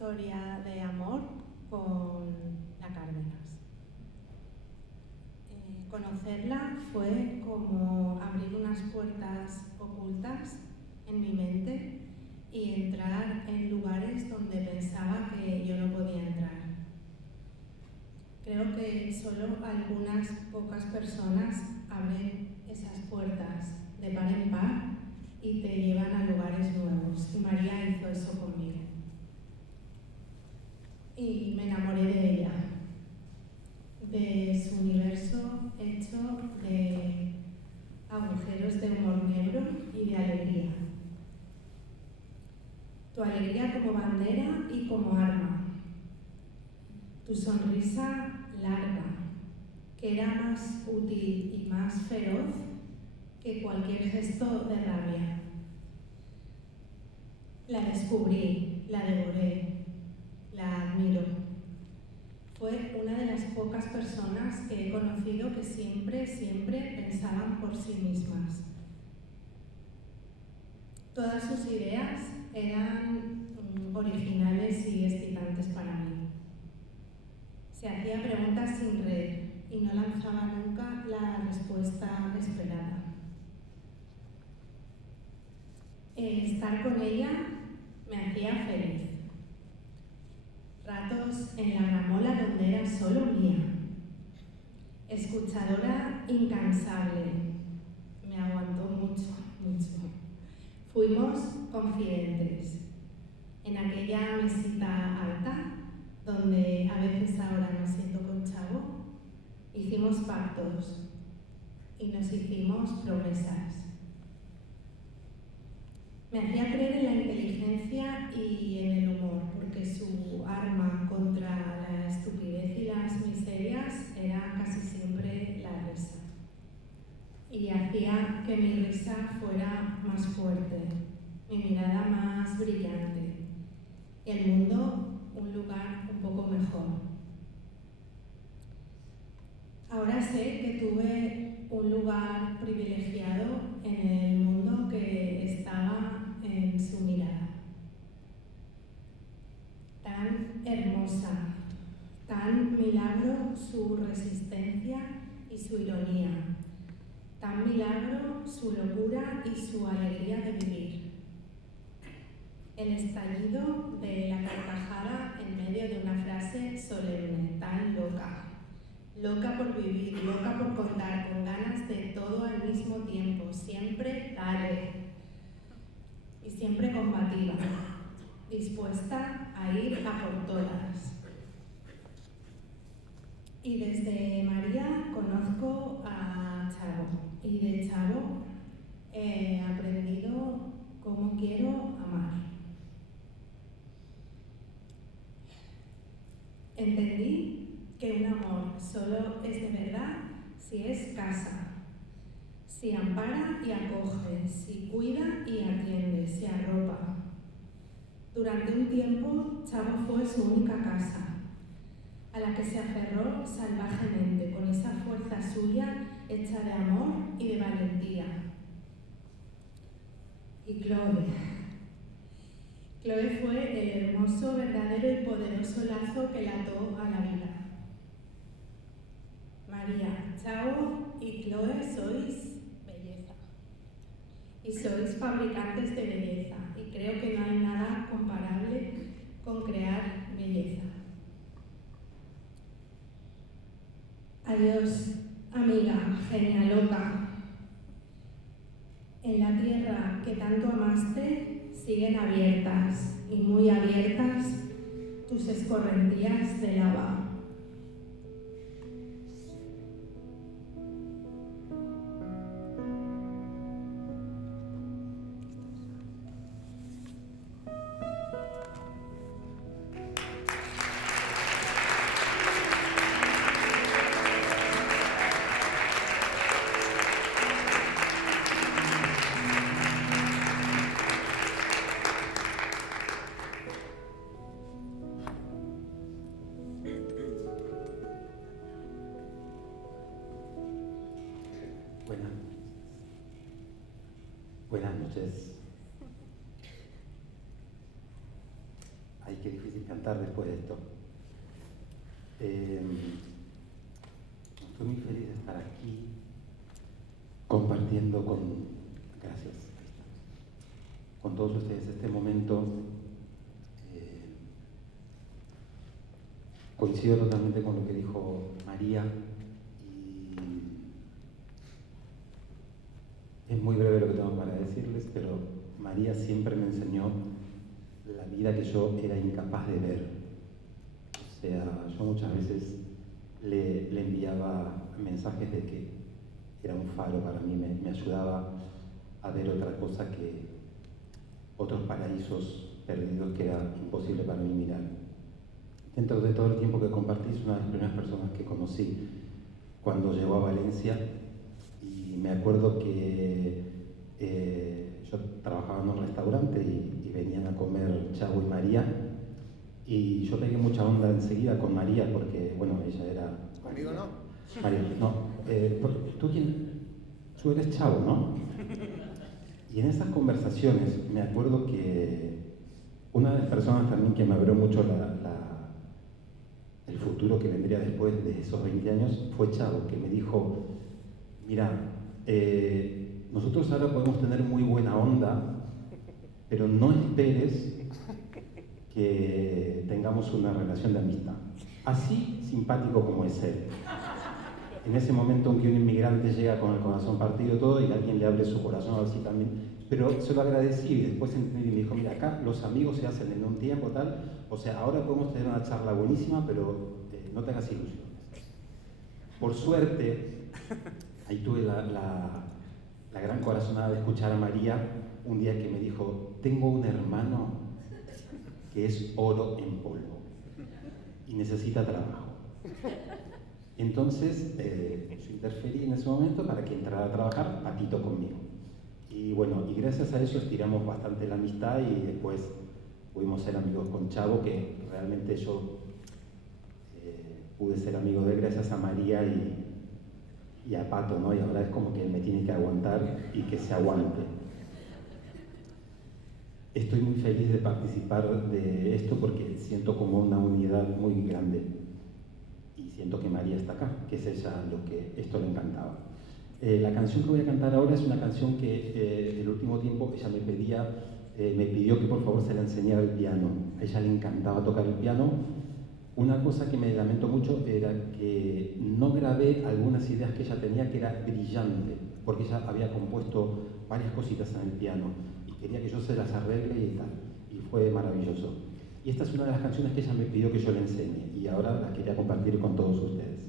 historia de amor con la Cárdenas. Conocerla fue como abrir unas puertas ocultas en mi mente y entrar en lugares donde pensaba que yo no podía entrar. Creo que solo algunas pocas personas abren esas puertas de par en par y te llevan a lugares nuevos. Y María hizo eso conmigo. Y me enamoré de ella, de su universo hecho de agujeros de humor negro y de alegría. Tu alegría como bandera y como arma. Tu sonrisa larga, que era más útil y más feroz que cualquier gesto de rabia. La descubrí, la devoré, la admiro. Fue una de las pocas personas que he conocido que siempre pensaban por sí mismas. Todas sus ideas eran originales y excitantes para mí. Se hacía preguntas sin red y no lanzaba nunca la respuesta esperada. Estar con ella me hacía feliz. Ratos en la gramola donde era solo mía. Escuchadora incansable. Me aguantó mucho. Fuimos confidentes. En aquella mesita alta, donde a veces ahora me siento con Chavo, hicimos pactos y nos hicimos promesas. Me hacía creer en la inteligencia y en el humor, porque su arma contra la estupidez y las miserias era casi siempre la risa. Y hacía que mi risa fuera más fuerte, mi mirada más brillante, y el mundo un lugar un poco mejor. Ahora sé que tuve un lugar privilegiado en el mundo que estaba en su mirada. Tan hermosa, tan milagro su resistencia y su ironía, tan milagro su locura y su alegría de vivir. El estallido de la carcajada en medio de una frase solemne, tan loca. Loca por vivir, loca por contar, con ganas de todo al mismo tiempo, siempre dale. Y siempre combativa, dispuesta a ir a por todas. Y desde María conozco a Chavo, y de Chavo he aprendido cómo quiero amar. Entendí que un amor solo es de verdad si es casa, si ampara y acoge, si cuida y atiende, si arropa. Durante un tiempo, Chavo fue su única casa, a la que se aferró salvajemente, con esa fuerza suya hecha de amor y de valentía. Y Chloe fue el hermoso, verdadero y poderoso lazo que la ató a la vida. María, Chavo y Chloe sois belleza. Y sois fabricantes de belleza. Y creo que no hay nada comparable con crear belleza. Adiós, amiga, genia loca. En la tierra que tanto amaste, siguen abiertas y muy abiertas tus escorrentías de lava. Buenas noches. Ay, qué difícil cantar. cantar después de esto. Estoy muy feliz de estar aquí compartiendo gracias, con todos ustedes este momento. Coincido totalmente con lo que dijo María y es muy breve lo que tengo para decirles, pero María siempre me enseñó la vida que yo era incapaz de ver. O sea, yo muchas veces le enviaba mensajes de que era un faro para mí, me ayudaba a ver otra cosa que otros paraísos perdidos que era imposible para mí mirar. Dentro de todo el tiempo que compartí, es una de las primeras personas que conocí cuando llegó a Valencia, y me acuerdo que yo trabajaba en un restaurante y venían a comer Chavo y María, y yo pegué mucha onda enseguida con María porque, bueno, ella era... ¿Conmigo no? María, no. ¿Tú quién? Tú eres Chavo, ¿no? Y en esas conversaciones me acuerdo que una de las personas también que me abrió mucho el futuro que vendría después de esos 20 años fue Chavo, que me dijo, mira, nosotros ahora podemos tener muy buena onda, pero no esperes que tengamos una relación de amistad. Así simpático como es él. En ese momento en que un inmigrante llega con el corazón partido todo y alguien le abre su corazón así también. Pero se lo agradecí y después entendí y me dijo, mira, acá los amigos se hacen en un tiempo tal, o sea, ahora podemos tener una charla buenísima, pero no te hagas ilusiones. Por suerte, ahí tuve la gran corazonada de escuchar a María un día que me dijo, tengo un hermano que es oro en polvo y necesita trabajo. Entonces, yo interferí en ese momento para que entrara a trabajar Patito conmigo. Y bueno, y gracias a eso estiramos bastante la amistad y después pudimos ser amigos con Chavo, que realmente yo pude ser amigo de él gracias a María y a Pato, ¿no? Y ahora es como que él me tiene que aguantar y que se aguante. Estoy muy feliz de participar de esto porque siento como una unidad muy grande. Y siento que María está acá, que es ella lo que esto le encantaba. La canción que voy a cantar ahora es una canción que el último tiempo ella me pidió que por favor se la enseñara el piano. A ella le encantaba tocar el piano. Una cosa que me lamento mucho era que no grabé algunas ideas que ella tenía, que era brillante, porque ella había compuesto varias cositas en el piano y quería que yo se las arregle y tal, y fue maravilloso. Y esta es una de las canciones que ella me pidió que yo le enseñe y ahora la quería compartir con todos ustedes.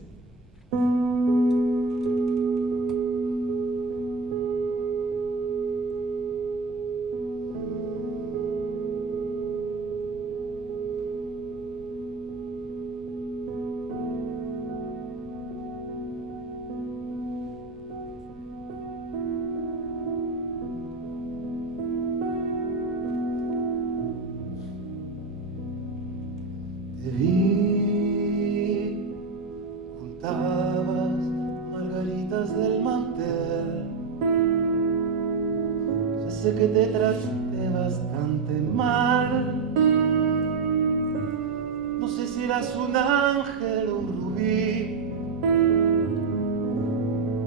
Te vi, juntabas margaritas del mantel. Ya sé que te traté bastante mal. No sé si eras un ángel o un rubí,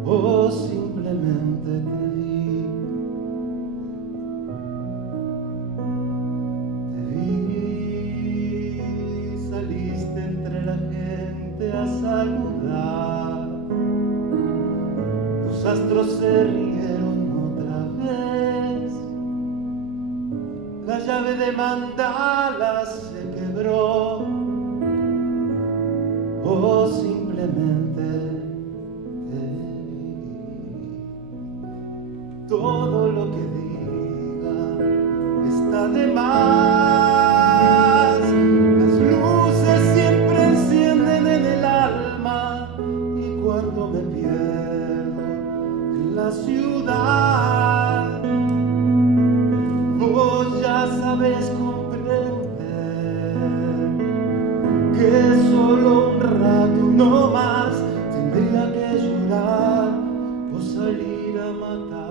o simplemente te vi. Saliste entre la gente a saludar. Los astros se rieron otra vez. La llave de mandala se quebró. O simplemente te vi. Todo lo que diga está de más. Las luces siempre encienden en el alma y cuando me pierdo en la ciudad, vos ya sabes comprender que solo un rato no más tendría que llorar o salir a matar.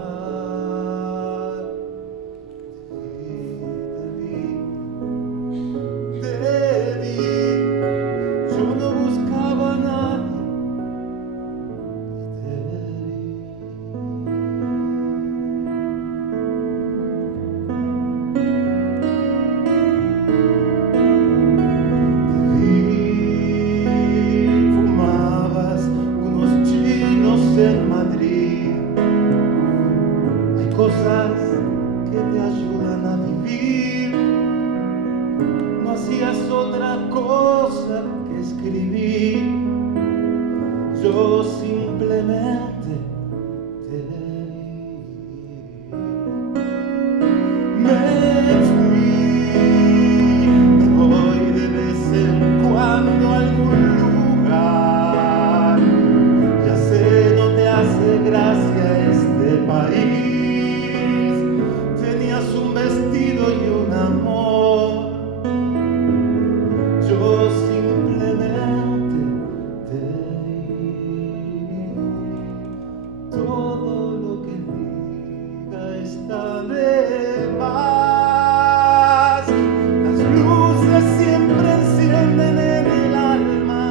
Te vi cosas que te ayudan a vivir. No hacías otra cosa que escribir. Yo simplemente te vi. Me fui, me voy de vez en cuando a algún lugar. Ya sé, no te hace gracia este país. Tenías un vestido y un amor. Yo simplemente te vi. Todo lo que diga está de más. Las luces siempre encienden en el alma.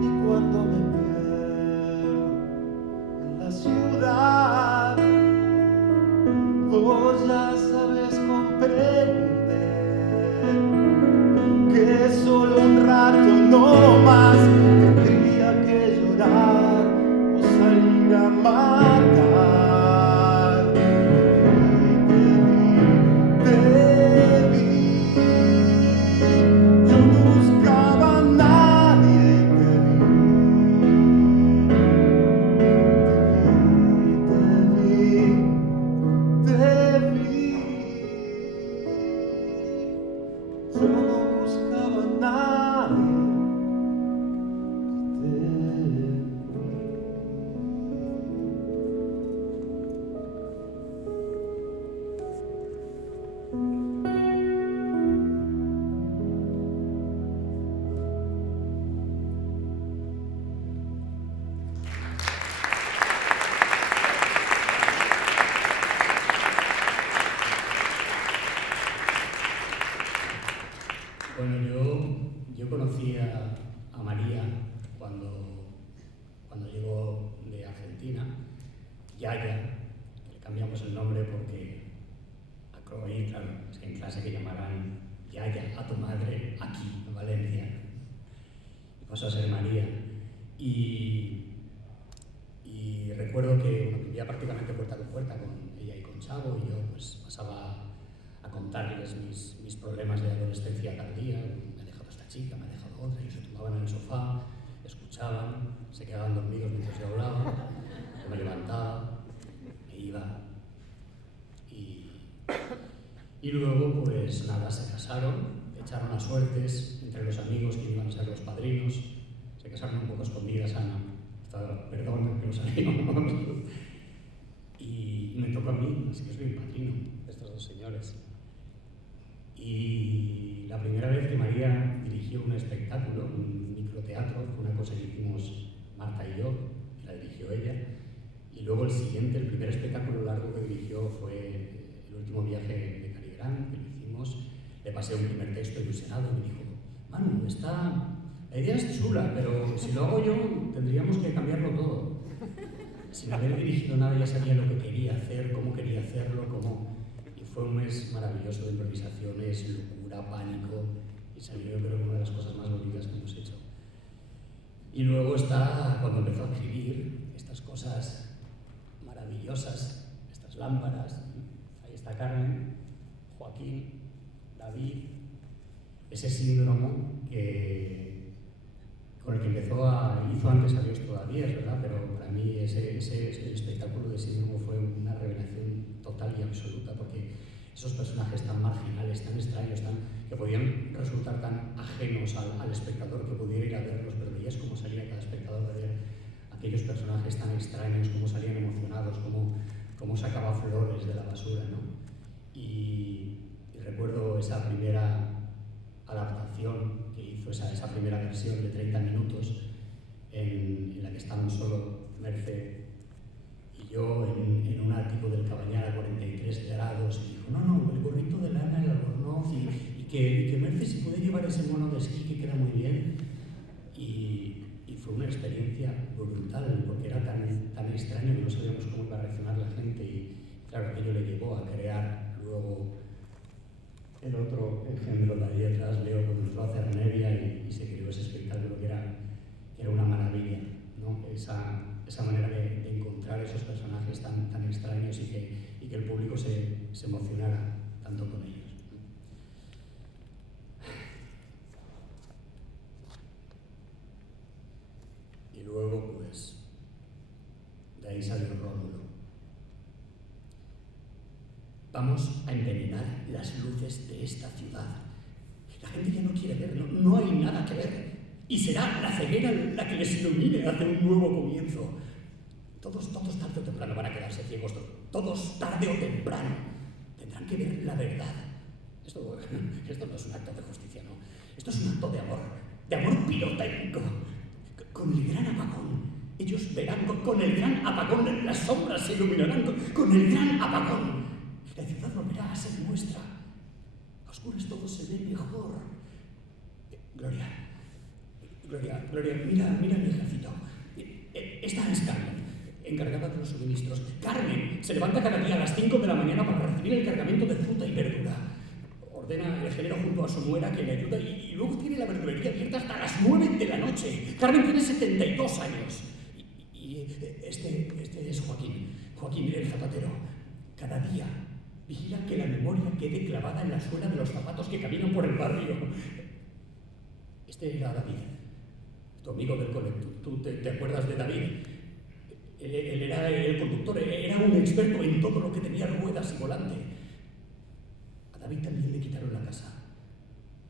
Y cuando me pierdo en la ciudad, vos ya sabes comprender que solo un rato no más tendría que llorar o salir a matar. Te vi, yo no buscaba a nadie y te vi. Yo no buscaba a nadie y te vi. Bueno, yo conocí a María cuando llegó de Argentina, Yaya, que le cambiamos el nombre porque ahí, claro, es que en clase que llamaran Yaya a tu madre aquí, en Valencia, y pasó a ser María. Y recuerdo que vivía prácticamente puerta con puerta con ella y con Chavo, y yo pues pasaba a contarles mis problemas de adolescencia tardía. Me ha dejado esta chica, me ha dejado otra, y se tumbaban en el sofá, escuchaban, se quedaban dormidos mientras yo hablaba, yo me levantaba, me iba, y luego pues nada, se casaron, echaron a suertes entre los amigos que iban a ser los padrinos, se casaron un poco escondidas, Ana, perdón que lo sabíamos, y me tocó a mí, así que soy el padrino de estos dos señores. Y la primera vez que María dirigió un espectáculo, un microteatro, fue una cosa que hicimos Marta y yo, y la dirigió ella. Y luego el primer espectáculo largo que dirigió fue El último viaje de Cary Grant, que lo hicimos. Le pasé un primer texto ilusionado y me dijo: Manu, la idea es chula, pero si lo hago yo tendríamos que cambiarlo todo. Sin haber dirigido nada ya sabía lo que quería hacer, cómo quería hacerlo, Y fue un mes maravilloso de improvisaciones, locura, pánico, y salió, yo creo, una de las cosas más bonitas que hemos hecho. Y luego está cuando empezó a escribir estas cosas maravillosas, estas lámparas. Ahí está Carmen, Joaquín, David, ese síndrome con el que hizo antes a Dios todavía, es verdad, pero para mí ese espectáculo de síndrome fue una revelación total y absoluta, porque esos personajes tan marginales, tan extraños, que podían resultar tan ajenos al espectador que pudiera ir a verlos, pero veías cómo salía cada espectador de ver aquellos personajes tan extraños, cómo salían emocionados, cómo sacaba flores de la basura, ¿no? Y recuerdo esa primera adaptación que hizo, esa primera versión de 30 minutos en la que estamos solo Merce y yo en un ático del Cabañar a 43 grados, y dijo: no, el gorrito de lana, el albornoz, y que Merce se puede llevar ese mono de esquí que queda muy bien. Y fue una experiencia brutal, porque era tan extraño que no sabíamos cómo iba a reaccionar la gente, y claro, aquello le llevó a crear luego el otro engendro de ahí atrás, Leo, comenzó a hacer Nevia y se creó ese espectáculo que era una maravilla, ¿no? Esa manera de encontrar esos personajes tan extraños y que el se emocionara tanto con ellos. Y luego, pues, de ahí salió Rómulo. Vamos a envenenar las luces de esta ciudad. La gente ya no quiere ver, no hay nada que ver. Y será la ceguera la que les ilumine hacia un nuevo comienzo. Todos tarde o temprano van a quedarse ciegos. Todos tarde o temprano tendrán que ver la verdad. Esto no es un acto de justicia, no. Esto es un acto de amor pirotécnico. Con el gran apagón. Ellos verán con el gran apagón, las sombras se iluminarán con el gran apagón. La ciudad volverá a ser nuestra. A oscuras todo se ve mejor. Gloria, mira el ejército. Esta es Carmen, encargada de los suministros. Carmen se levanta cada día a las 5 de la mañana para recibir el cargamento de fruta y verdura. Ordena el género junto a su nuera que le ayuda y luego tiene la verdulería abierta hasta las 9 de la noche. Carmen tiene 72 años. Y este es Joaquín el zapatero. Cada día vigila que la memoria quede clavada en la suela de los zapatos que caminan por el barrio. Este era David, tu amigo del cole. ¿Tú te acuerdas de David? Él era el conductor, era un experto en todo lo que tenía ruedas y volante. A David también le quitaron la casa,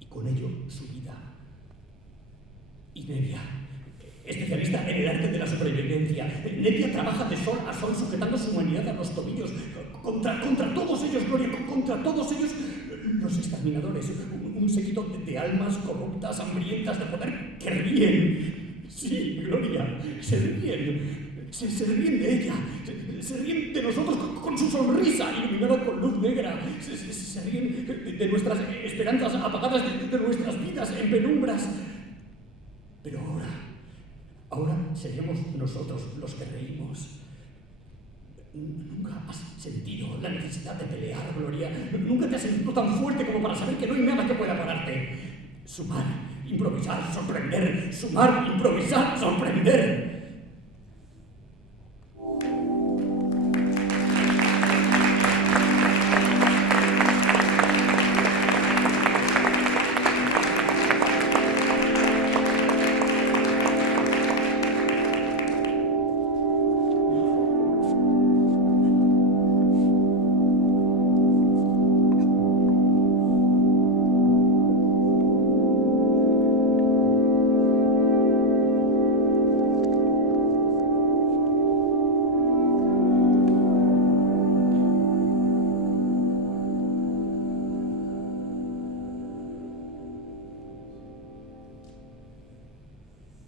y con ello su vida. Y Nevia, especialista en el arte de la supervivencia. Nevia trabaja de sol a sol sujetando su humanidad a los tobillos. Contra todos ellos, Gloria, contra todos ellos, los exterminadores. Un séquito de almas corruptas, hambrientas de poder, que ríen. Sí, Gloria, se ríen. Se ríen de ella. Se ríen de nosotros con su sonrisa iluminada con luz negra. Se ríen de nuestras esperanzas apagadas, de nuestras vidas en penumbras. Pero ahora seríamos nosotros los que reímos. Nunca has sentido la necesidad de pelear, Gloria. Nunca te has sentido tan fuerte como para saber que no hay nada que pueda pararte. Sumar, improvisar, sorprender. Sumar, improvisar, sorprender.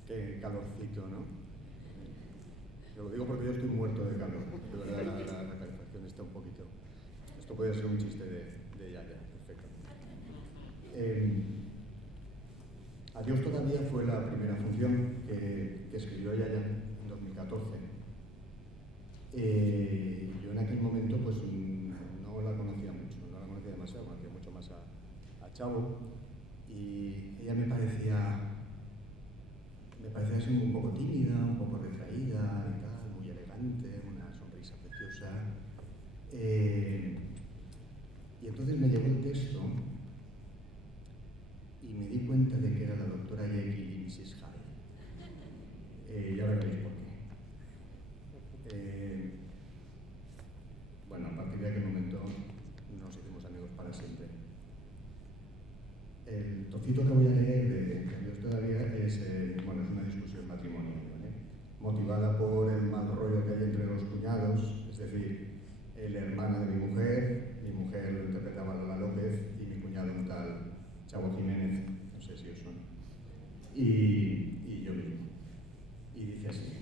Qué calorcito, ¿no? Yo lo digo porque yo estoy muerto de calor. De verdad, la calefacción está un poquito... Esto puede ser un chiste de Yaya, perfecto. Adiós todavía fue la primera función que escribió Yaya en 2014. Yo en aquel momento pues no la conocía mucho, no la conocía demasiado, conocía mucho más a Chavo, y ella me parecía así un poco tímida, un poco retraída y tal, muy elegante, una sonrisa preciosa. Y entonces me llegó el texto y me di cuenta de que era la doctora Jekyll y Mrs. Hyde. Ya veréis por qué. Bueno, a partir de aquel momento nos hicimos amigos para siempre. El trocito que voy a leer de Adiós todavía es una discusión matrimonial, ¿vale? Motivada por el mal rollo que hay entre los cuñados, es decir, la hermana de mi mujer lo interpretaba Lola López y mi cuñado un tal Chavo Jiménez, no sé si os suena, y yo mismo. Y dice así.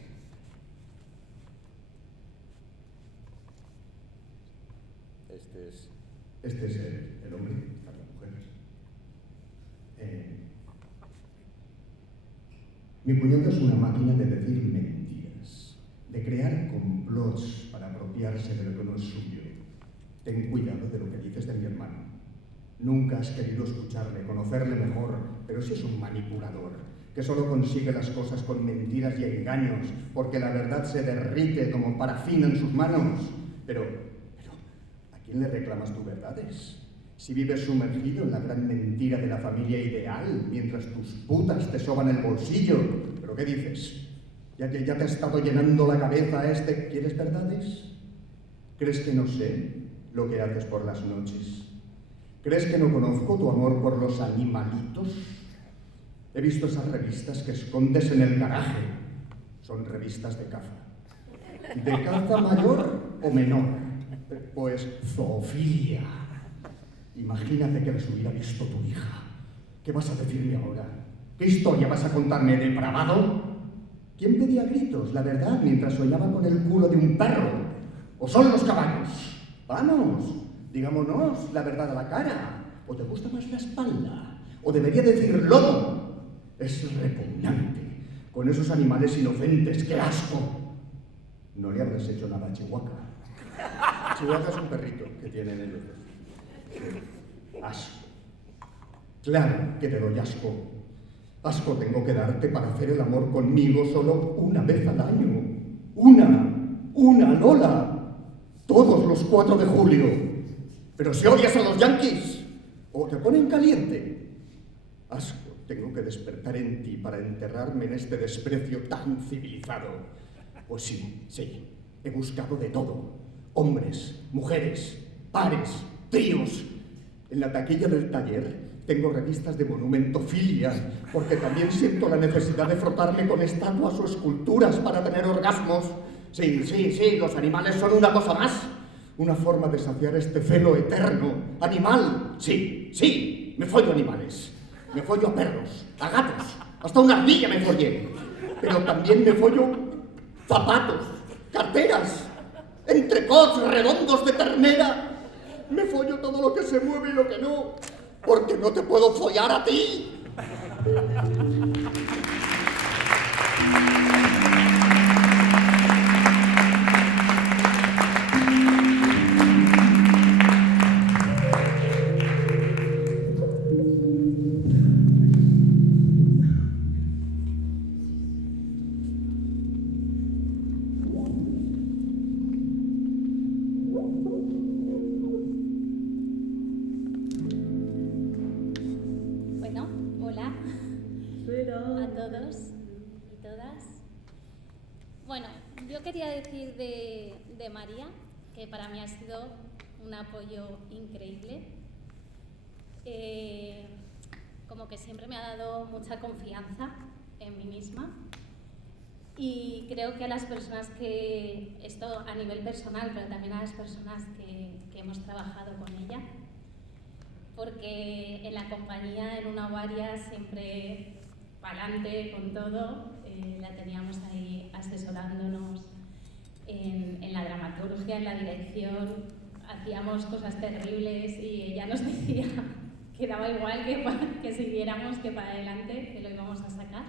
Este es el hombre, esta es la mujer. Mi cuñado es una máquina de decir mentiras, de crear complots para apropiarse de lo que no es suyo. Ten cuidado de lo que dices de mi hermano. Nunca has querido escucharle, conocerle mejor, pero si es un manipulador, que solo consigue las cosas con mentiras y engaños, porque la verdad se derrite como parafina en sus manos. Pero, ¿a quién quién le reclamas tus verdades? Si vives sumergido en la gran mentira de la familia ideal, mientras tus putas te soban el bolsillo. ¿Pero qué dices? ¿Ya te ha estado llenando la cabeza este? ¿Quieres verdades? ¿Crees que no sé lo que haces por las noches? ¿Crees que no conozco tu amor por los animalitos? He visto esas revistas que escondes en el garaje. Son revistas de caza. ¿De caza mayor o menor? Pues zoofilia. Imagínate que les hubiera visto tu hija. ¿Qué vas a decirme ahora? ¿Qué historia vas a contarme, depravado? ¿Quién pedía gritos, la verdad, mientras soñaba con el culo de un perro? ¿O son los caballos? Vamos, digámonos la verdad a la cara. ¿O te gusta más la espalda? ¿O debería decir lobo? Es repugnante. Con esos animales inocentes, ¡qué asco! No le habrás hecho nada a Chihuahua. Chihuahua es un perrito que tienen ellos. Asco. Claro que te doy asco. Asco tengo que darte para hacer el amor conmigo solo una vez al año. Una, Lola. Todos los 4 de julio. Pero si odias a los yanquis, o te ponen caliente. Asco tengo que despertar en ti para enterrarme en este desprecio tan civilizado. Pues sí, he buscado de todo. Hombres, mujeres, pares, tríos. En la taquilla del taller tengo revistas de monumentofilia, porque también siento la necesidad de frotarme con estatuas o esculturas para tener orgasmos. Sí, los animales son una cosa más. Una forma de saciar este celo eterno. Animal, sí, me follo animales. Me follo a perros, a gatos, hasta una ardilla me follé. Pero también me follo zapatos, carteras, entrecots redondos de ternera. Me follo todo lo que se mueve y lo que no, porque no te puedo follar a ti. De María, que para mí ha sido un apoyo increíble. Como que siempre me ha dado mucha confianza en mí misma, y creo que a las personas que, esto a nivel personal, pero también a las personas que hemos trabajado con ella, porque en la compañía, en una Ovaria, siempre pa'lante con todo, la teníamos ahí asesorándonos en la dramaturgia, en la dirección, hacíamos cosas terribles y ella nos decía que daba igual que siguiéramos, que para adelante, que lo íbamos a sacar.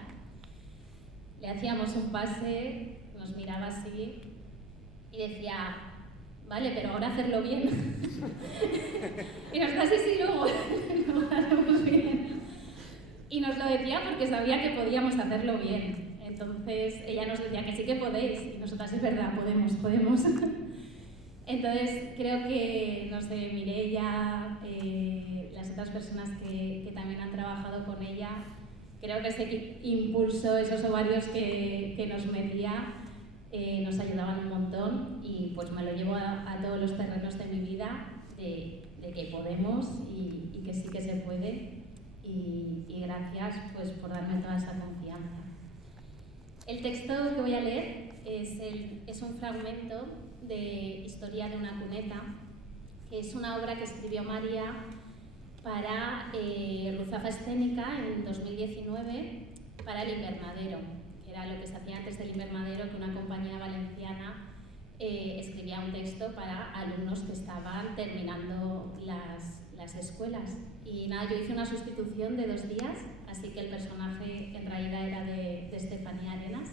Le hacíamos un pase, nos miraba así y decía, vale, pero ahora hacerlo bien. Y nosotros sí, luego lo hacemos bien. Y nos lo decía porque sabía que podíamos hacerlo bien. Entonces ella nos decía que sí que podéis, y nosotras es verdad, podemos. Entonces creo que, no sé, Mireia, las otras personas que también han trabajado con ella, creo que ese impulso, esos ovarios que nos metía, nos ayudaban un montón, y pues me lo llevo a todos los terrenos de mi vida, de que podemos y que sí que se puede, y gracias pues por darme toda esa confianza. El texto que voy a leer es un fragmento de Historia de una cuneta, que es una obra que escribió María para Ruzafa Escénica en 2019 para El Invernadero, que era lo que se hacía antes del Invernadero, que una compañía valenciana escribía un texto para alumnos que estaban terminando las escuelas. Y nada, yo hice una sustitución de 2 días, así que el personaje en realidad era de Estefanía Arenas,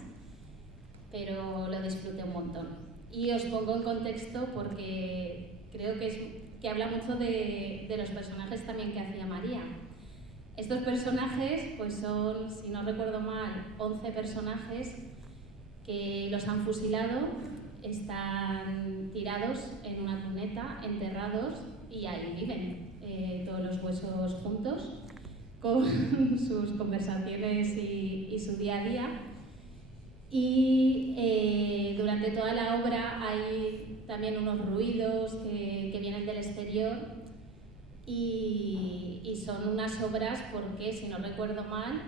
pero lo disfruté un montón. Y os pongo en contexto porque creo que habla mucho de los personajes también que hacía María. Estos personajes pues son, si no recuerdo mal, 11 personajes que los han fusilado están tirados en una cuneta, enterrados, y ahí viven todos los huesos juntos, con sus conversaciones y su día a día. Y durante toda la obra hay también unos ruidos que vienen del exterior y son unas obras porque, si no recuerdo mal,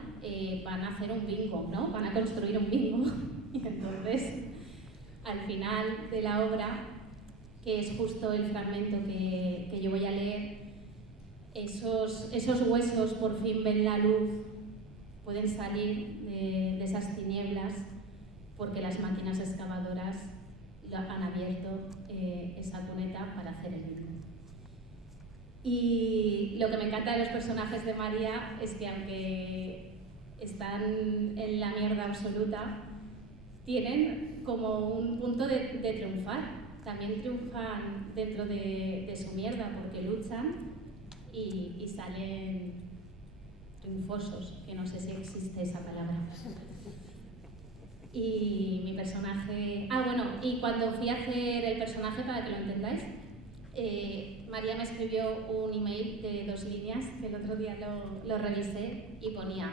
van a hacer un bingo, ¿no? Van a construir un bingo. Y entonces, al final de la obra, que es justo el fragmento que yo voy a leer, esos huesos por fin ven la luz, pueden salir de esas tinieblas, porque las máquinas excavadoras han abierto esa cuneta para hacer el bingo. Y lo que me encanta de los personajes de María es que, aunque están en la mierda absoluta, tienen como un punto de triunfar. También triunfan dentro de su mierda, porque luchan y salen triunfosos, que no sé si existe esa palabra. Y mi personaje... y cuando fui a hacer el personaje, para que lo entendáis, María me escribió un email de 2 líneas, que el otro día lo revisé, y ponía: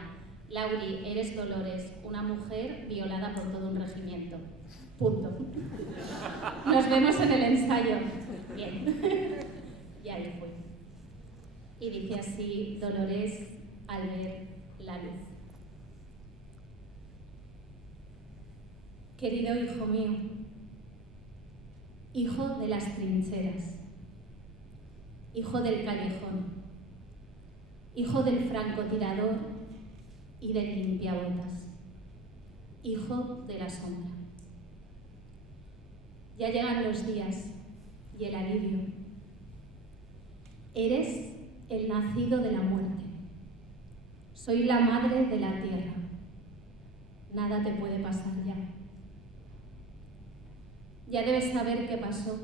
Lauri, eres Dolores, una mujer violada por todo un regimiento. Punto. Nos vemos en el ensayo. Bien. Y ahí fue. Y dice así Dolores al ver la luz: Querido hijo mío, hijo de las trincheras, hijo del callejón, hijo del francotirador y del limpiabotas, hijo de la sombra. Ya llegan los días y el alivio. Eres el nacido de la muerte. Soy la madre de la tierra. Nada te puede pasar ya. Ya debes saber qué pasó.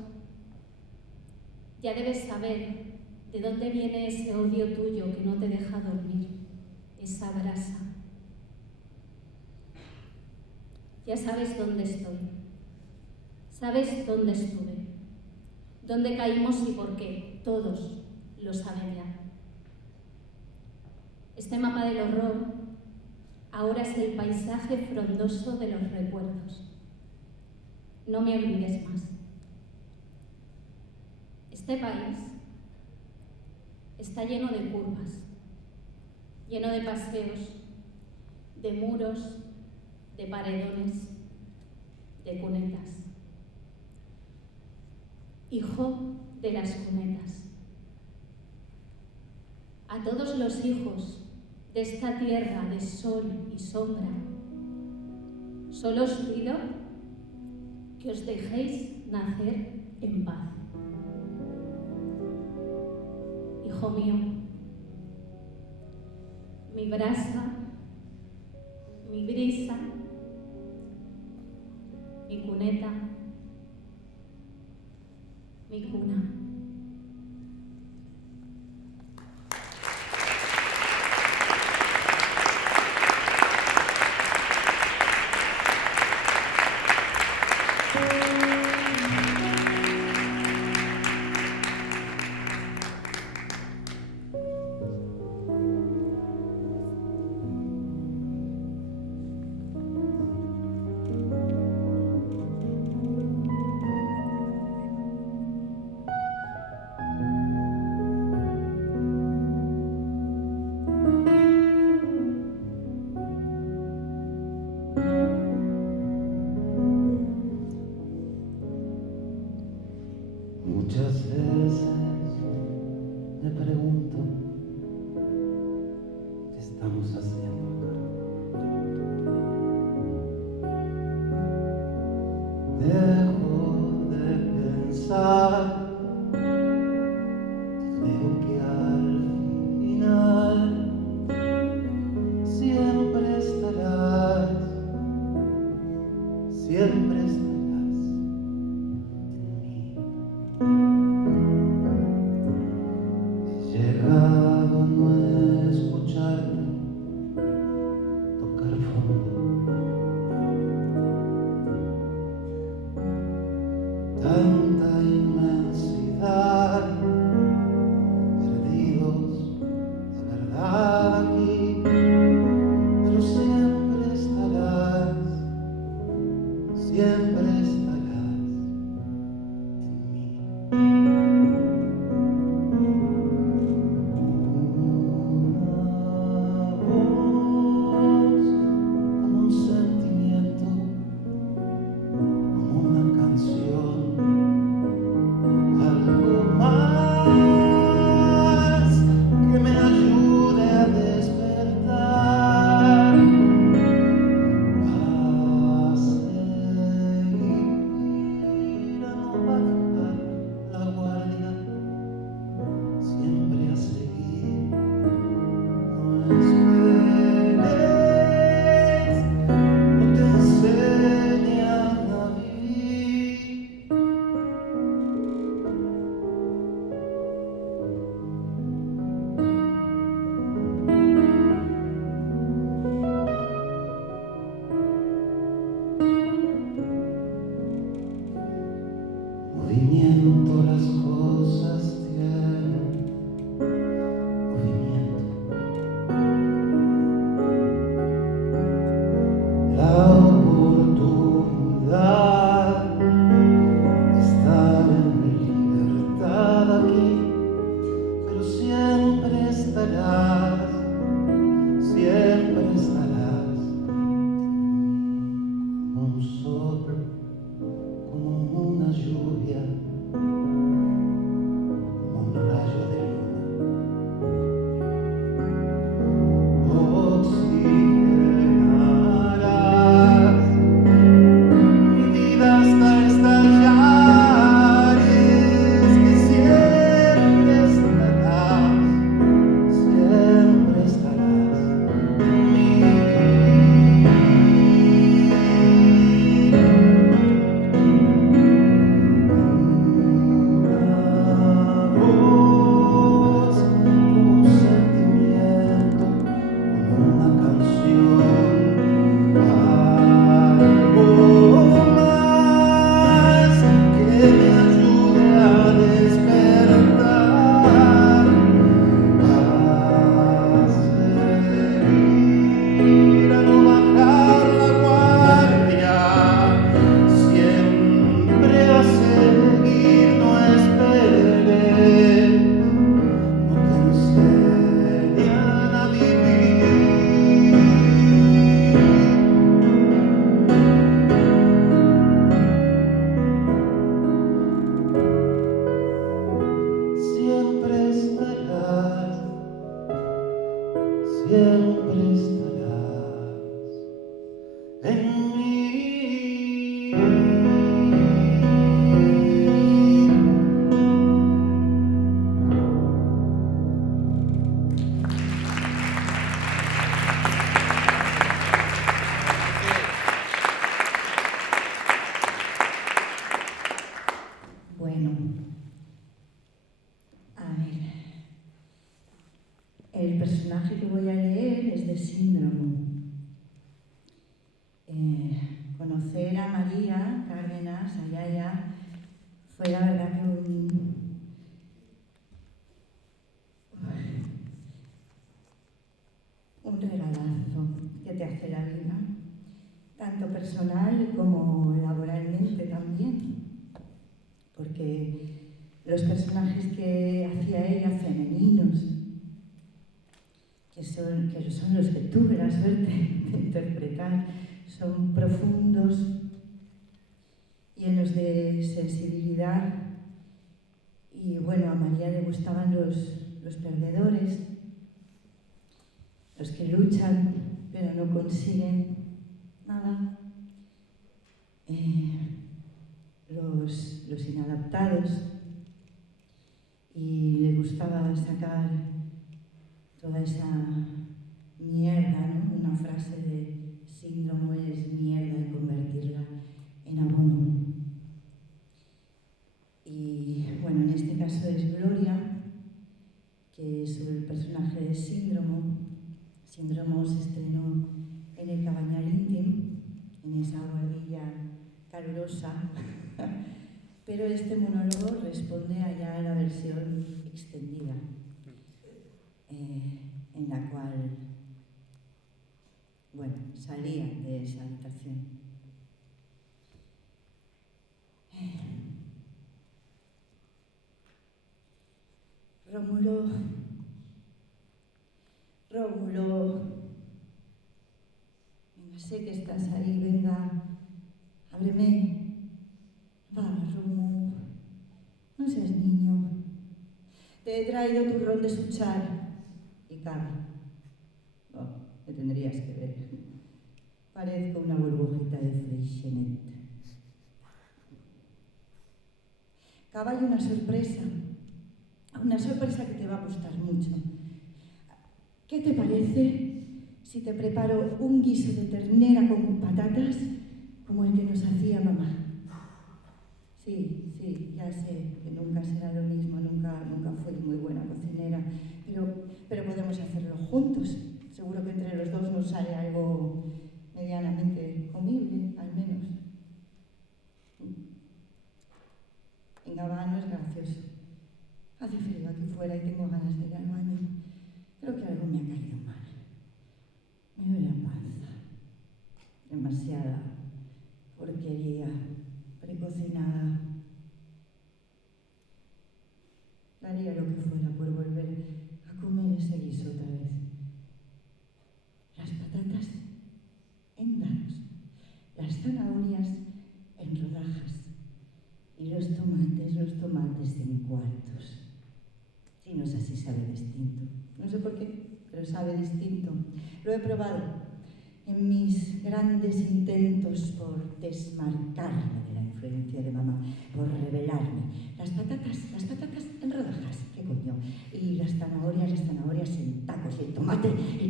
Ya debes saber de dónde viene ese odio tuyo que no te deja dormir, esa brasa. Ya sabes dónde estoy. Sabes dónde estuve, dónde caímos y por qué. Todos lo saben ya. Este mapa del horror ahora es el paisaje frondoso de los recuerdos. No me olvides más. Este país está lleno de curvas, lleno de paseos, de muros, de paredones, de cunetas. Hijo de las cunetas. A todos los hijos de esta tierra de sol y sombra, solo os pido que os dejéis nacer en paz. Hijo mío, mi brasa, mi brisa, mi cuneta, mi cuna. Muchas veces me pregunto qué estamos haciendo acá. Dejo de pensar y veo que al final siempre estarás en mí. He llegado a no escucharte tocar fondo. Bueno, a ver, el personaje que voy a leer es de Síndromo. Conocer a María Cárdenas, a Yaya, fue la verdad que un regalazo que te hace la vida, tanto personal como laboralmente también, porque los personajes que hacía ella femeninos, que son los que tuve la suerte de interpretar, son profundos, llenos de sensibilidad, y bueno, a María le gustaban los perdedores, los que luchan pero no consiguen nada, los inadaptados, y le gustaba sacar toda esa mierda, ¿no? Una frase de Síndromo es mierda, y convertirla en abono. Y bueno, en este caso es Gloria, que es el personaje de Síndromo. Síndromo se estrenó en el Cabañal Íntim, en esa guardilla calurosa, pero este monólogo responde allá a la versión extendida, en la cual, bueno, salía de esa habitación. Rómulo, venga, sé que estás ahí, venga, ábreme. Vamos, Rómulo, no seas niño. Te he traído turrón de Suchar y cava. Oh, me tendrías que ver. Parezco una burbujita de Freixenet. Cava, hay una sorpresa que te va a gustar mucho. ¿Qué te parece si te preparo un guiso de ternera con patatas como el que nos hacía mamá? Sí, ya sé que nunca será lo mismo, nunca fui muy buena cocinera, pero podemos hacerlo juntos. Seguro que entre los dos nos sale algo medianamente comible, al menos. Venga, va, no es gracioso. Hace frío aquí fuera y tengo ganas de ir al baño. Creo que algo me ha caído mal. Me duele la panza. Demasiada porquería precocinada. Daría lo que fuera por volver a comer ese guiso otra vez. Las patatas en dados, las zanahorias en rodajas y los tomates en cuartos. Si no es así, sabe distinto. No sé por qué, pero sabe distinto. Lo he probado en mis grandes intentos por desmarcarme de la influencia de mamá, por rebelarme. Las patatas en rodajas, ¿qué coño? Y las zanahorias en tacos, y el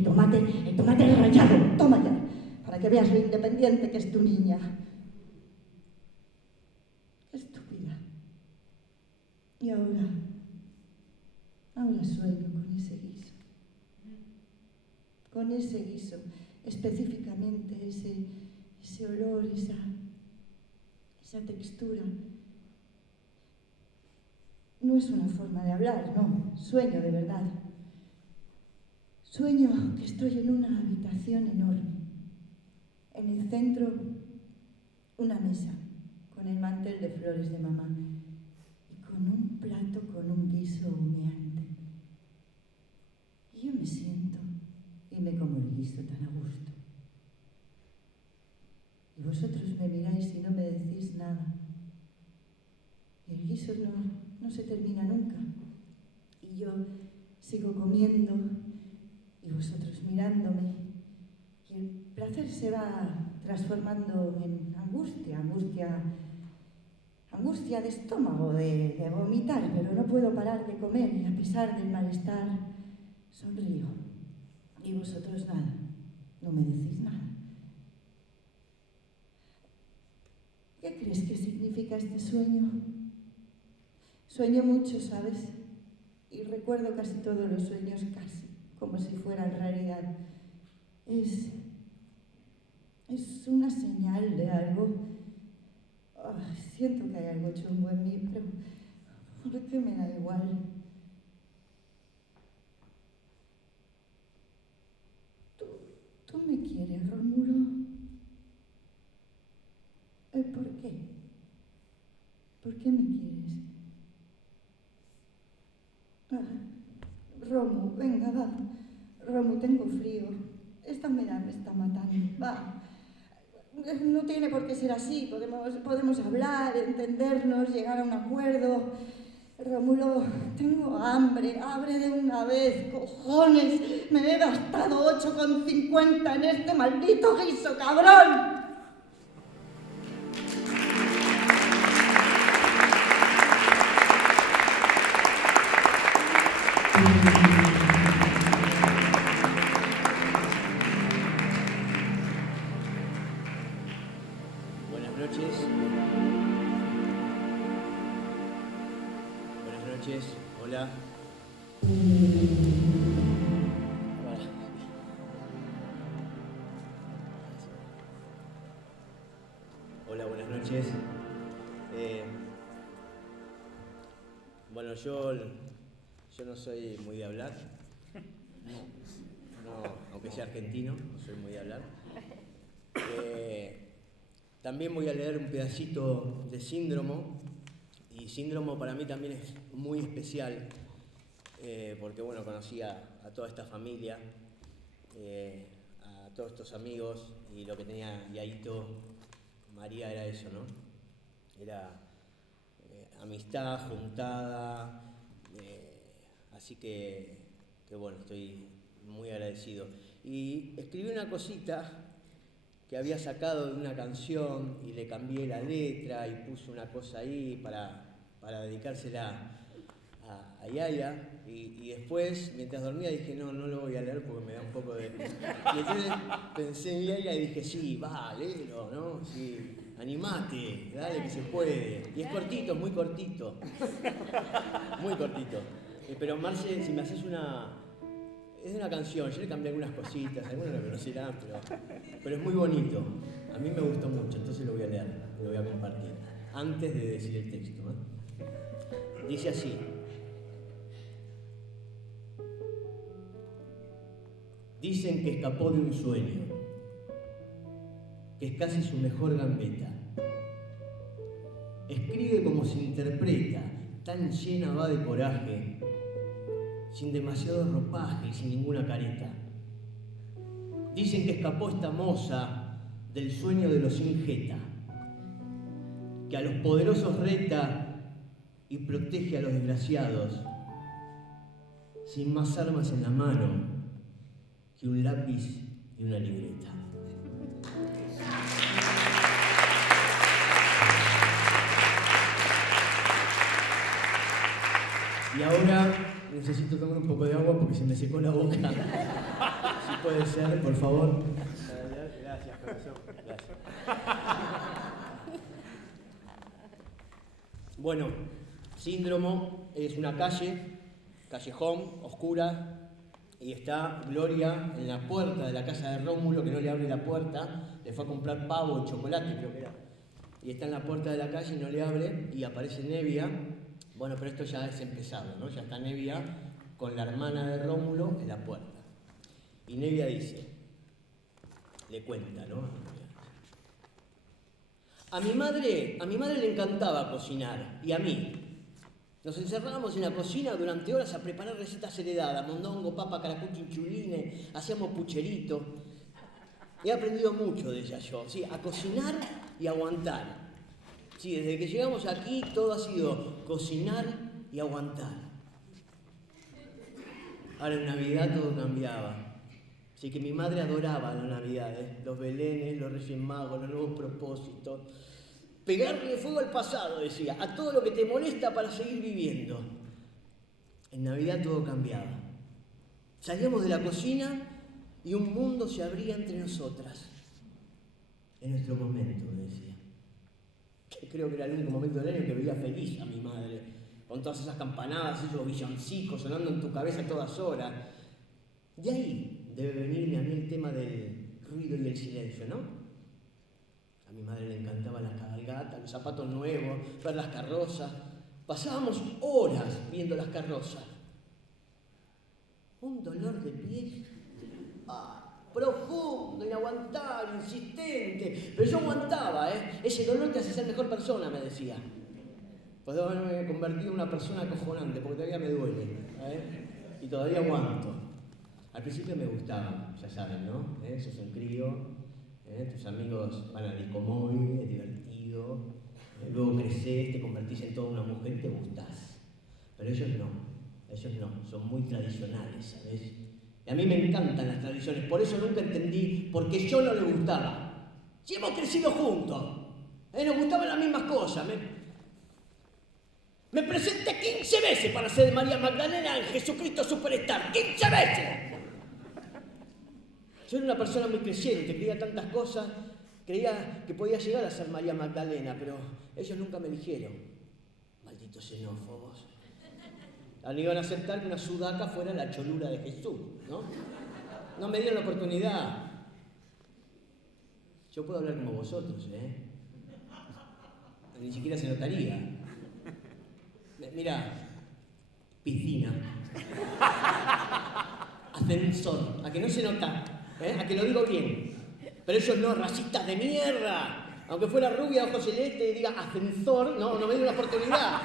tomate rallado, toma ya, para que veas lo independiente que es tu niña. Qué estúpida. Y ahora sueño con ese guiso, específicamente ese olor, esa textura. No es una forma de hablar, no, sueño de verdad. Sueño que estoy en una habitación enorme. En el centro, una mesa con el mantel de flores de mamá y con un plato con un guiso humeante. Y yo me siento y me como el guiso tan a gusto. Y vosotros me miráis y no me decís nada. Y el guiso no se termina nunca. Y yo sigo comiendo y vosotros mirándome. Y el placer se va transformando en angustia de estómago, de vomitar, pero no puedo parar de comer y a pesar del malestar sonrío. Y vosotros nada, no me decís nada. ¿Qué crees que significa este sueño? Sueño mucho, ¿sabes? Y recuerdo casi todos los sueños, casi, como si fueran realidad. Es una señal de algo. Siento que hay algo chungo en mí, pero ¿por qué me da igual? ¿Tú me quieres, Rómulo? ¿Por qué? ¿Por qué me quieres? Romu, venga, va. Romu, tengo frío. Esta humedad me está matando. Va. No tiene por qué ser así. Podemos hablar, entendernos, llegar a un acuerdo. Rómulo, tengo hambre. Abre de una vez, cojones. Me he gastado 8,50 en este maldito guiso, cabrón. Buenas noches. Buenas noches. Hola. Hola, buenas noches. Bueno, yo no soy muy de hablar. No, aunque sea argentino, no soy muy de hablar. También voy a leer un pedacito de Síndromo, y Síndromo para mí también es muy especial, porque bueno, conocí a toda esta familia, a todos estos amigos, y lo que tenía Yaito, María, era eso, ¿no? Era amistad, juntada, así que bueno, estoy muy agradecido. Y escribí una cosita que había sacado de una canción y le cambié la letra y puse una cosa ahí para dedicársela a Yaya, y después, mientras dormía, dije, no lo voy a leer porque me da un poco de... Y entonces pensé en Yaya y dije, sí, va, léelo, ¿no? Sí, animate, dale que se puede. Y es cortito, muy cortito. Muy cortito. Pero Marce, si me haces una... Es de una canción, yo le cambié algunas cositas, algunos lo conocerán, pero es muy bonito. A mí me gustó mucho, entonces lo voy a leer, lo voy a compartir, antes de decir el texto, ¿no? Dice así. Dicen que escapó de un sueño, que es casi su mejor gambeta. Escribe como se interpreta, tan llena va de coraje, sin demasiado ropaje y sin ninguna careta. Dicen que escapó esta moza del sueño de los sin jeta, que a los poderosos reta y protege a los desgraciados, sin más armas en la mano que un lápiz y una libreta. Y ahora necesito tomar un poco de agua porque se me secó la boca. Si puede ser, por favor. Gracias, corazón. Gracias. Bueno, Síndromo es una callejón, oscura, y está Gloria en la puerta de la casa de Rómulo, que no le abre la puerta, le fue a comprar pavo y chocolate, creo que era. Y está en la puerta de la calle y no le abre, y aparece Nevia. Bueno, pero esto ya es empezado, ¿no? Ya está Nevia con la hermana de Rómulo en la puerta. Y Nevia dice, le cuenta, ¿no? A mi madre le encantaba cocinar, y a mí. Nos encerrábamos en la cocina durante horas a preparar recetas heredadas, mondongo, papa, caracol, chinchulines, hacíamos pucherito. He aprendido mucho de ella yo, ¿sí? A cocinar y aguantar. Sí, desde que llegamos aquí todo ha sido cocinar y aguantar. Ahora en Navidad todo cambiaba. Así que mi madre adoraba las Navidades, los belenes, los Reyes Magos, los nuevos propósitos. Pegarle fuego al pasado, decía, a todo lo que te molesta para seguir viviendo. En Navidad todo cambiaba. Salíamos de la cocina y un mundo se abría entre nosotras. En nuestro momento, me decía. Que creo que era el único momento del año que veía feliz a mi madre. con todas esas campanadas, esos villancicos sonando en tu cabeza a todas horas. De ahí debe venirme a mí el tema del ruido y el silencio, ¿no? A mi madre le encantaba la cabalgata, los zapatos nuevos, ver las carrozas. Pasábamos horas viendo las carrozas. Un dolor de pies profundo, inaguantable, insistente. Pero yo aguantaba, ¿eh? Ese dolor te hace ser mejor persona, me decía. Pues me he convertido en una persona acojonante, porque todavía me duele, ¿eh? Y todavía aguanto. Al principio me gustaba, ya saben, ¿no? Sos un crío, tus amigos van al discomóvil, es divertido. Luego creces, te convertís en toda una mujer y te gustás. Pero ellos no, son muy tradicionales, ¿sabes? Y a mí me encantan las tradiciones, por eso nunca entendí por qué yo no le gustaba. Si hemos crecido juntos, nos gustaban las mismas cosas. Me presenté 15 veces para ser de María Magdalena en Jesucristo Superstar, 15 veces. Yo era una persona muy creyente, creía tantas cosas, creía que podía llegar a ser María Magdalena, pero ellos nunca me eligieron. Malditos xenófobos. No iban a aceptar que una sudaca fuera la cholula de Jesús, ¿no? No me dieron la oportunidad. Yo puedo hablar como vosotros, ¿eh? Ni siquiera se notaría. Mirá, piscina. Ascensor. ¿A que no se nota? ¿A que lo digo bien? Pero ellos no, racistas de mierda. Aunque fuera rubia, ojos celeste y diga ascensor, no me dio una oportunidad.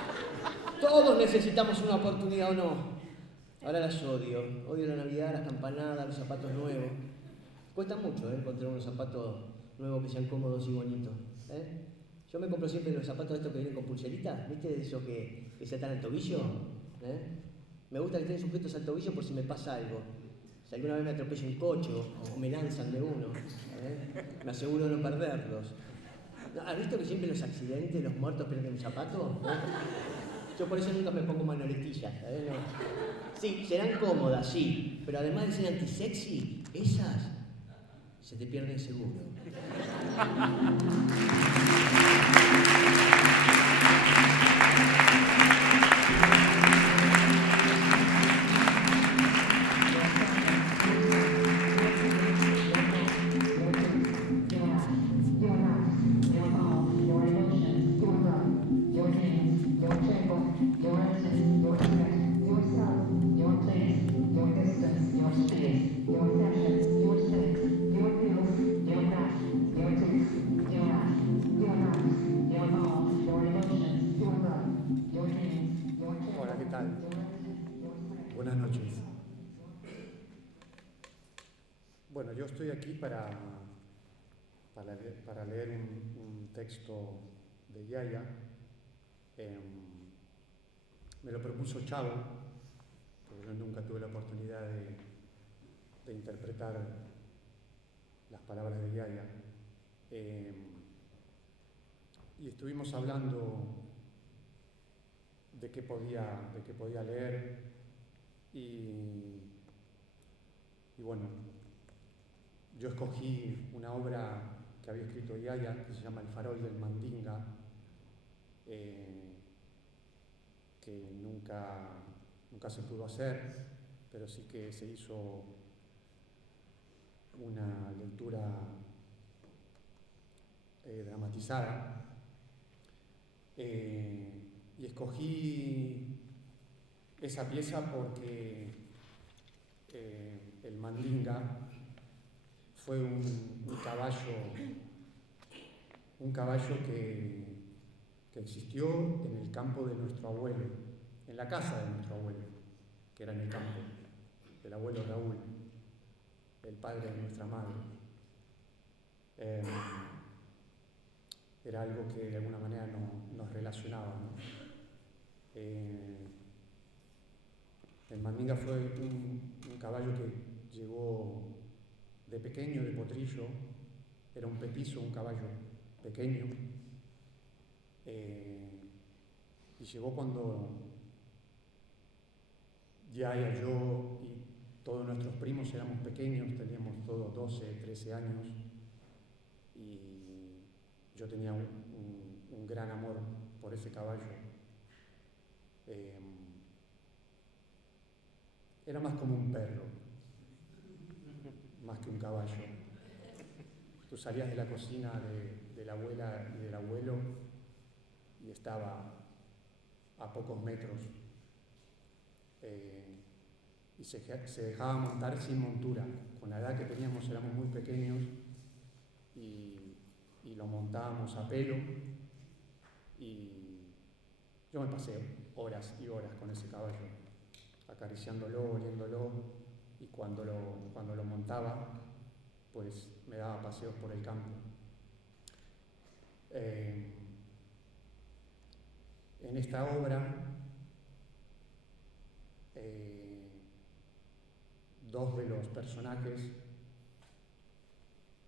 Todos necesitamos una oportunidad, ¿o no? Ahora las odio. Odio la Navidad, las campanadas, los zapatos nuevos. Cuesta mucho encontrar unos zapatos nuevos que sean cómodos y bonitos. Yo me compro siempre los zapatos estos que vienen con pulseritas, ¿viste? De esos que se atan al tobillo. Me gusta que estén sujetos al tobillo por si me pasa algo. Si alguna vez me atropella un coche o me lanzan de uno, me aseguro de no perderlos. ¿Has visto que siempre en los accidentes los muertos pierden un zapato? Yo por eso nunca me pongo manoletillas, ¿sabes? No. Sí, serán cómodas, sí, pero además de ser antisexy, esas se te pierden seguro. Hola, ¿qué tal? Buenas noches. Bueno, yo estoy aquí para leer un texto de Yaya. Me lo propuso Chavo, porque yo nunca tuve la oportunidad de interpretar las palabras de Yaya. Y estuvimos hablando de qué podía leer y bueno, yo escogí una obra que había escrito Yaya, que se llama El farol del Mandinga, que nunca se pudo hacer, pero sí que se hizo una lectura dramatizada. Y escogí esa pieza porque el Mandinga fue un caballo que existió en el campo de nuestro abuelo, en la casa de nuestro abuelo, que era en el campo, del abuelo Raúl, el padre de nuestra madre. Era algo que de alguna manera nos relacionaba, ¿no? El Mandinga fue un caballo que llegó de pequeño, de potrillo, era un petizo, un caballo pequeño, y llegó cuando Yaya, yo y todos nuestros primos éramos pequeños, teníamos todos 12, 13 años, y yo tenía un gran amor por ese caballo. Era más como un perro, más que un caballo. Tú salías de la cocina de la abuela y del abuelo y estaba a pocos metros. Y se dejaba montar sin montura. Con la edad que teníamos éramos muy pequeños y lo montábamos a pelo. Y yo me pasé horas y horas con ese caballo, acariciándolo, oliéndolo, y cuando lo montaba, pues me daba paseos por el campo. En esta obra, dos de los personajes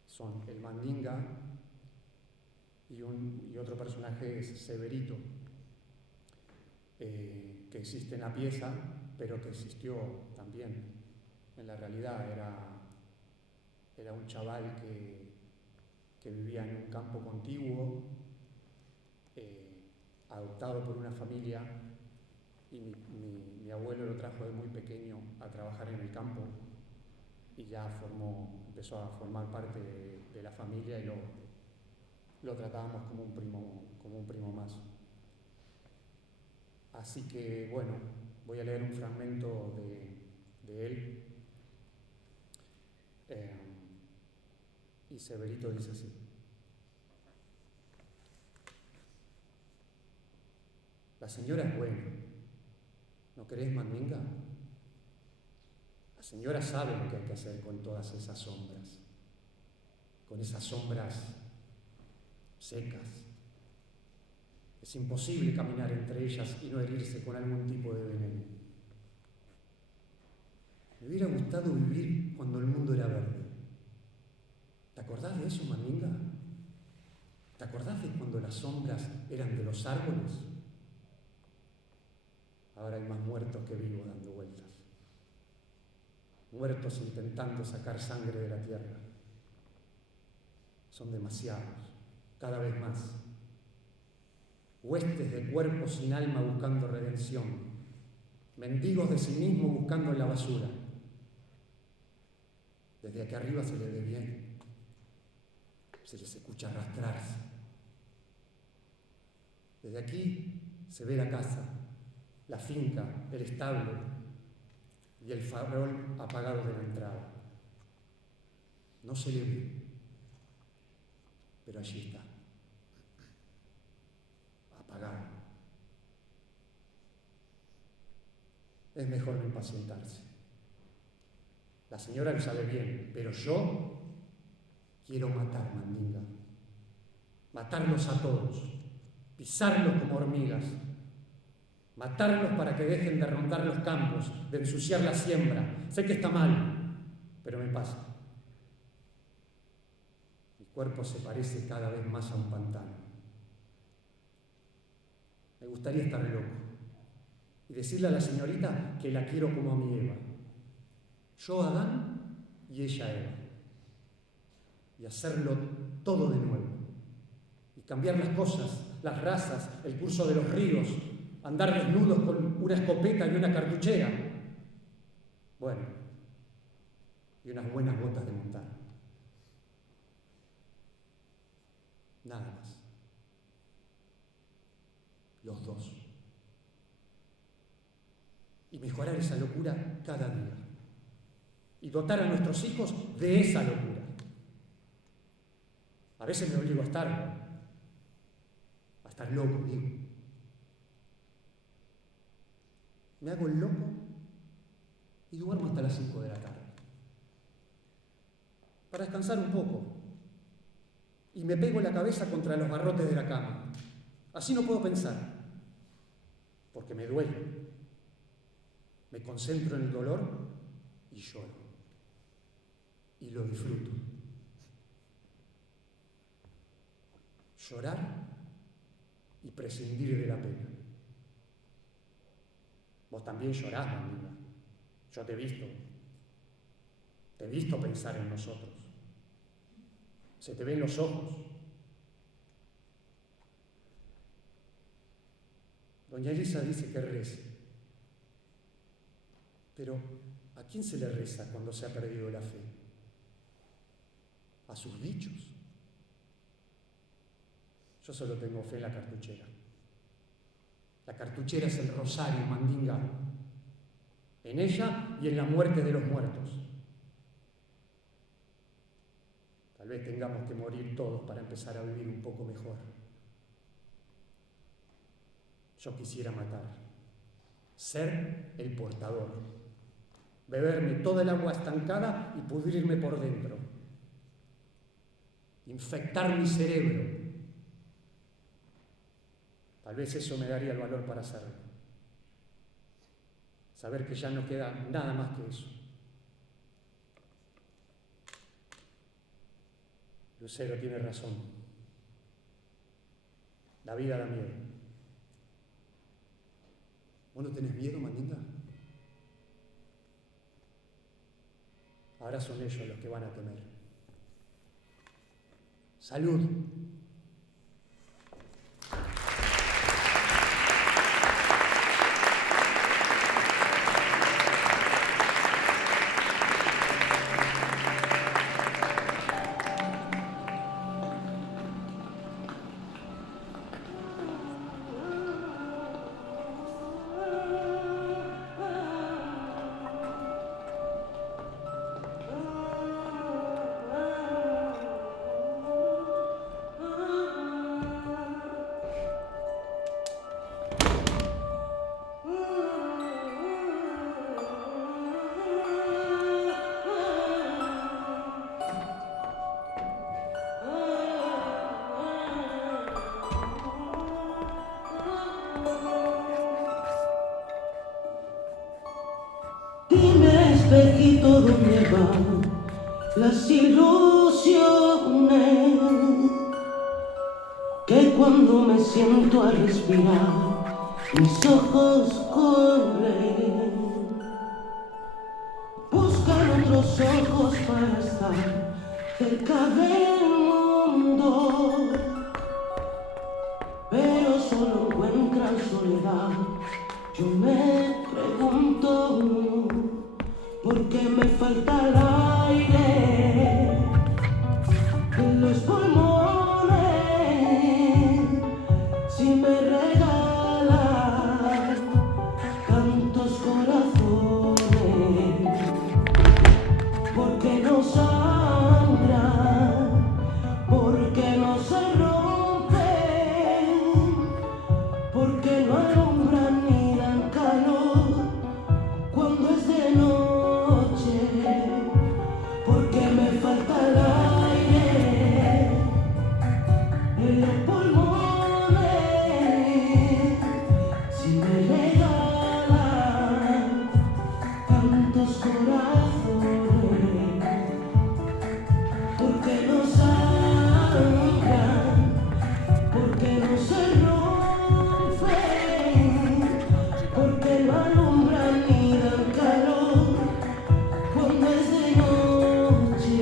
son el Mandinga y otro personaje es Severito, que existe en la pieza, pero que existió también en la realidad. Era un chaval que vivía en un campo contiguo, adoptado por una familia, y mi abuelo lo trajo de muy pequeño a trabajar en el campo y ya empezó a formar parte de la familia y lo tratábamos como un primo más. Así que, bueno, voy a leer un fragmento de él. Y Severito dice así: la señora es buena, ¿no querés, Mandinga? La señora sabe lo que hay que hacer con todas esas sombras, con esas sombras secas. Es imposible caminar entre ellas y no herirse con algún tipo de veneno. Me hubiera gustado vivir cuando el mundo era verde. ¿Te acordás de eso, Mandinga? ¿Te acordás de cuando las sombras eran de los árboles? Ahora hay más muertos que vivos dando vueltas. Muertos intentando sacar sangre de la tierra. Son demasiados, cada vez más. Huestes de cuerpos sin alma buscando redención. Mendigos de sí mismos buscando en la basura. Desde aquí arriba se les ve bien. Se les escucha arrastrarse. Desde aquí se ve la casa, la finca, el establo y el farol apagado de la entrada. No se le ve, pero allí está, apagado. Es mejor no impacientarse. La señora lo sabe bien, pero yo quiero matar, Mandinga. Matarlos a todos, pisarlos como hormigas, matarlos para que dejen de rondar los campos, de ensuciar la siembra. Sé que está mal, pero me pasa. Mi cuerpo se parece cada vez más a un pantano. Me gustaría estar loco y decirle a la señorita que la quiero como a mi Eva. Yo Adán y ella Eva. Y hacerlo todo de nuevo. Y cambiar las cosas, las razas, el curso de los ríos, andar desnudos con una escopeta y una cartuchera. Bueno, y unas buenas botas de montar. Nada más. Los dos. Y mejorar esa locura cada día. Y dotar a nuestros hijos de esa locura. A veces me obligo a estar loco, digo. Me hago el loco y duermo hasta las 5 de la tarde. Para descansar un poco. Y me pego la cabeza contra los barrotes de la cama. Así no puedo pensar, porque me duele. Me concentro en el dolor y lloro. Y lo disfruto. Llorar y prescindir de la pena. Vos también llorás, amiga. Yo te he visto. Te he visto pensar en nosotros. Se te ven los ojos. Doña Elisa dice que rece. Pero, ¿a quién se le reza cuando se ha perdido la fe? ¿A sus bichos? Yo solo tengo fe en la cartuchera. La cartuchera es el rosario, Mandinga. En ella y en la muerte de los muertos. Tal vez tengamos que morir todos para empezar a vivir un poco mejor. Yo quisiera matar, ser el portador, beberme toda el agua estancada y pudrirme por dentro, infectar mi cerebro. Tal vez eso me daría el valor para hacerlo. Saber que ya no queda nada más que eso. Lucero tiene razón. La vida da miedo. ¿Vos no tenés miedo, Mandinga? Ahora son ellos los que van a temer. ¡Salud! Dime, espejito, ¿dónde van las ilusiones? Que cuando me siento a respirar, mis ojos corren. Buscan otros ojos para estar cerca del mundo, pero solo encuentran soledad. Yo me pregunto, ¿por qué me falta el aire en los pulmones? Si me regalan tantos corazones, ¿por qué no sangran? ¿Por qué no se rompen? ¿Por qué no alumbran ni dan calor cuando es de noche? Porque me falta el aire en los pulmones. Si me regalan tantos corazones, ¿por qué no sangran? ¿Por qué no se rompen? ¿Por qué no alumbran ni dan calor cuando es de noche?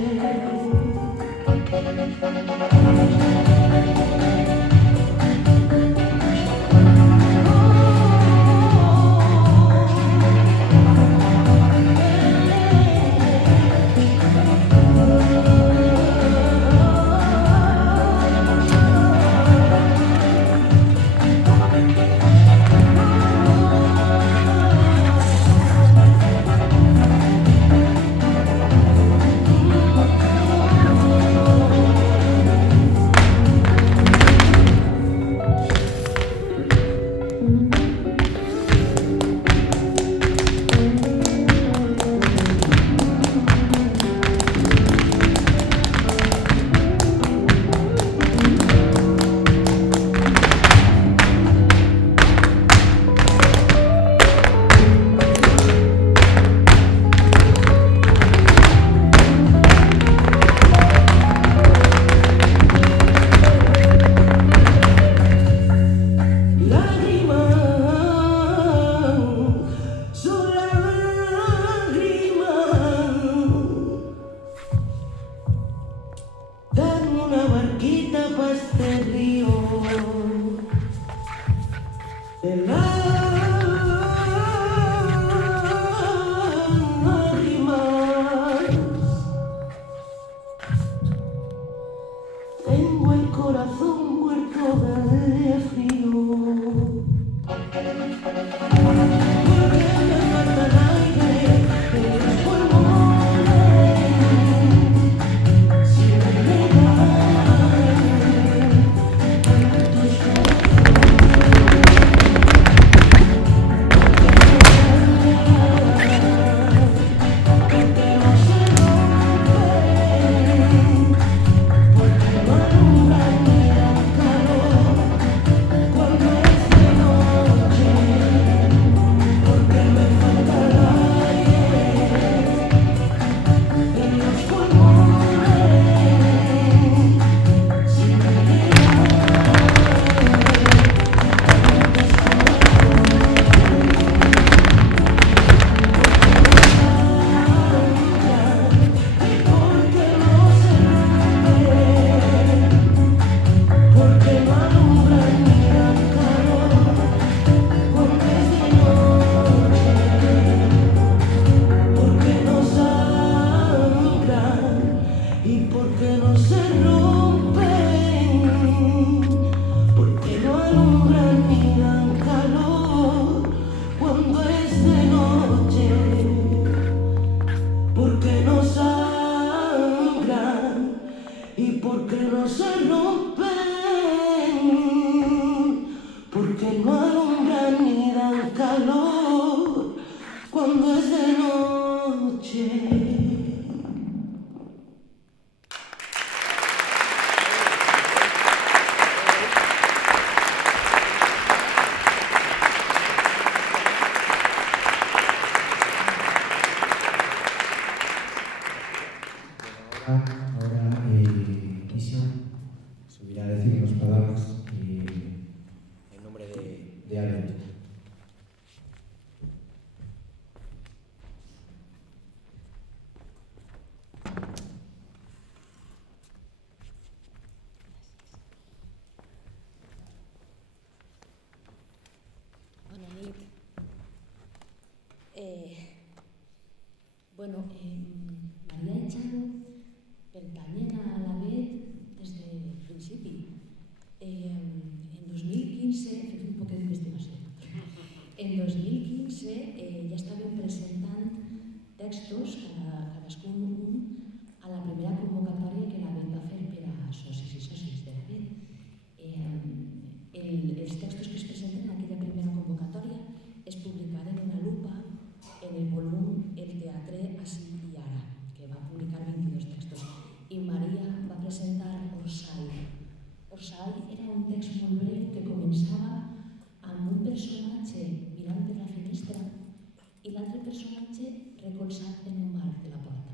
Ahora Isa subirá a decir unas palabras en nombre de Abed. Bona nit. Maria i Xago pertanyen a l'ABET des del principi. En 2015, he fet un poc d'investigació, en 2015 ja estàvem presentant textos, cadascun un, a la primera convocatòria que l'ABET va fer per a socis i sòcies de l'ABET. Els textos que es presenten en aquella primera convocatòria es publicaren en la Lupa en el volum El teatre ací i ara, que va publicar 22 textos. I Maria va presentar Orsay. Orsay era un text molt breu que començava amb un personatge mirant per la finestra i l'altre personatge recolzat en un marc de la porta.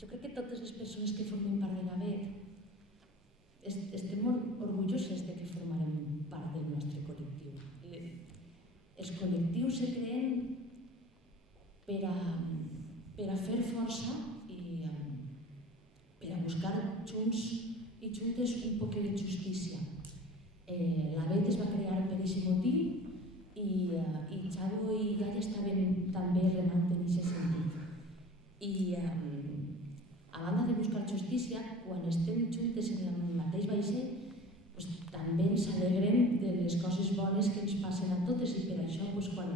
Jo crec que totes les persones que formen part de l'ABET estem molt orgulloses de que formarem part del nostre col·lectiu. Els col·lectius se creen per a fer força i per a buscar junts i juntes un poc de justícia. L'ABET es va crear per aquest motiu i Xago i Yaya estaven també remant en aquest sentit. I a banda de buscar justícia, quan estem juntes en el mateix vaixell, també ens alegrem de les coses bones que ens passen a totes i per això, quan,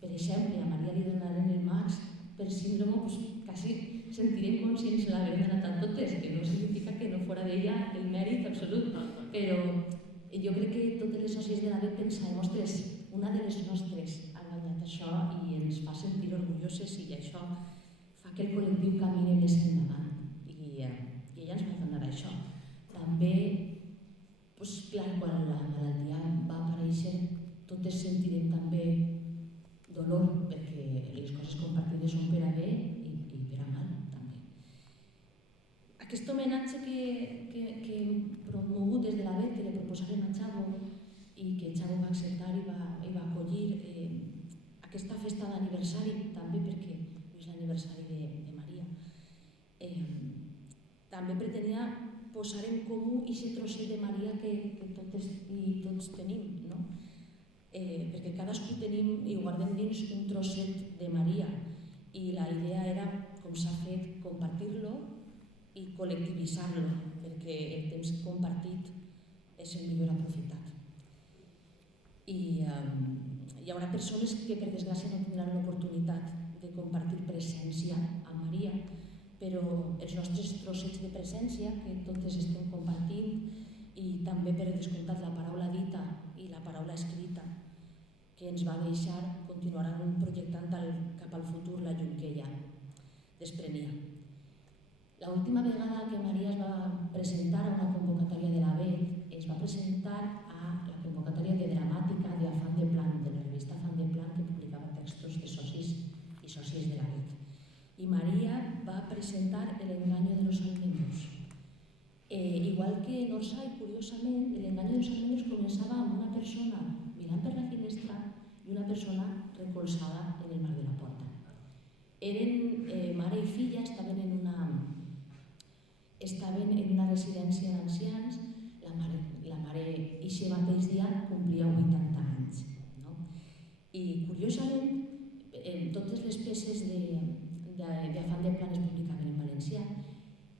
per exemple, a Maria li donaren el Max per síndrome, quasi sentirem com si ens l'haguem donat a totes, que no significa que no fora d'ella el mèrit absolut, però jo crec que totes les sòcies de l'ABET pensàvem, ostres, una de les nostres ha guanyat això i ens fa sentir orgulloses i això fa que el col·lectiu camini més endavant i ella ens va donar això. També, clar, quan la malaltia va aparèixer, totes sentirem també dolor perquè les coses compartides són per a bé i per a mal també. Aquest homenatge que hem promogut des de l'ABET, que li proposàvem a Xago i que Xago va acceptar i va acollir aquesta festa d'aniversari també perquè és l'aniversari de Maria. També pretenia posar en comú aquest trosset de Maria que totes i tots tenim, no? Perquè cadascú tenim i guardem dins un trosset de Maria i la idea era, com s'ha fet, compartir-lo i col·lectivitzar-lo perquè el temps compartit és el millor aprofitat. I hi haurà persones que per desgràcia no tindran l'oportunitat de compartir presència amb Maria, però els nostres trossets de presència que totes estem compartint i també per descomptat la paraula dita i la paraula escrita que ens va deixar continuaran projectant cap al futur la llum que ella desprenia. L'última vegada que Maria es va presentar a una convocatòria de l'ABET es va presentar a la convocatòria de dramàtica de Afán de Plan, de la revista Afán de Plan que publicava textos de socis i sòcies de l'ABET. I Maria va presentar El engaño de los almendros. Igual que en Orsay, curiosament, El engaño de los almendros començava amb una persona mirant per la finestra i una persona recolzada en el marc de la porta. Eren mare i filla, estaven en una residència d'ancians, la mare eixe mateix dia complia 80 anys. I curiosament, totes les peces d'Afán de Plan es publicaven en valencià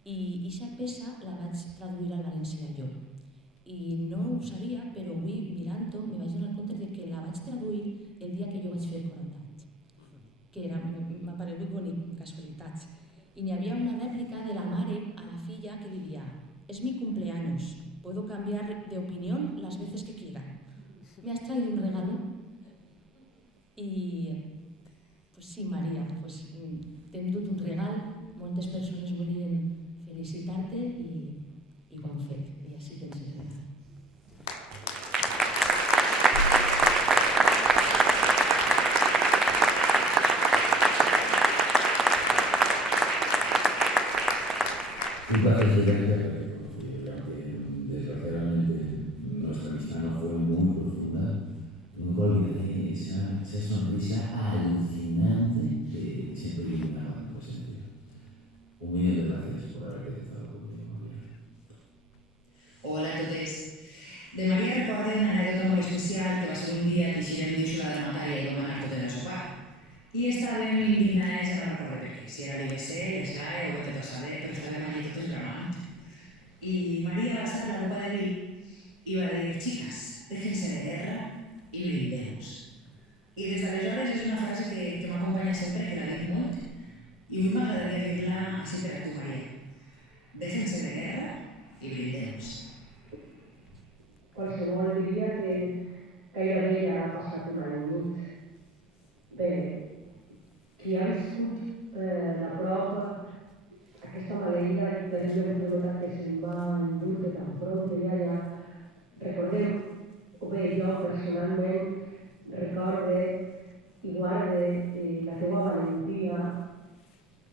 i aquesta peça la vaig traduir al valencià jo. I no ho sabia, però avui mirant-ho me vaig donar compte que la vaig traduir el dia que jo vaig fer 40 anys, que m'ha paregut bonic, casualitats. I n'hi havia una rèplica de la mare a la filla que diria: es mi cumpleaños, puedo cambiar de opinión las veces que quiera. ¿Me has traído un regalo? I sí, Maria, t'hem dut un regal, moltes persones volien felicitar-te i ho han fet, i així tens el regal. Colin, esa sonrisa alucinante que siempre iluminaba por sentido. Un millón de gracias por haber estado conmigo, María. Hola a todos. De María recordé una anécdota muy especial que va ser un dia que xerem dins la matèria i com anar tot en el sopar. I estàvem indignades a la recordar si era l'IBC, l'ESGAE o tot saber, però estàvem allí tots gramant. I María va estar a la copa de vi i va dir, chicas, déjense de guerra y brindemos. I des d'aleshores és una frase que m'acompanya sempre, que la dic molt, i avui m'agradaria dir-la sempre a tu, María. Déjense de guerra y brindemos. Qualsevol diria que gairebé ja ha passat un any i mig. Bé, qui ha viscut la prova, aquesta maleïda intenció de pilota que se'n va endur de tan prop de ja, recordem, o bé jo personalment, recorde i guarde la teva valentia,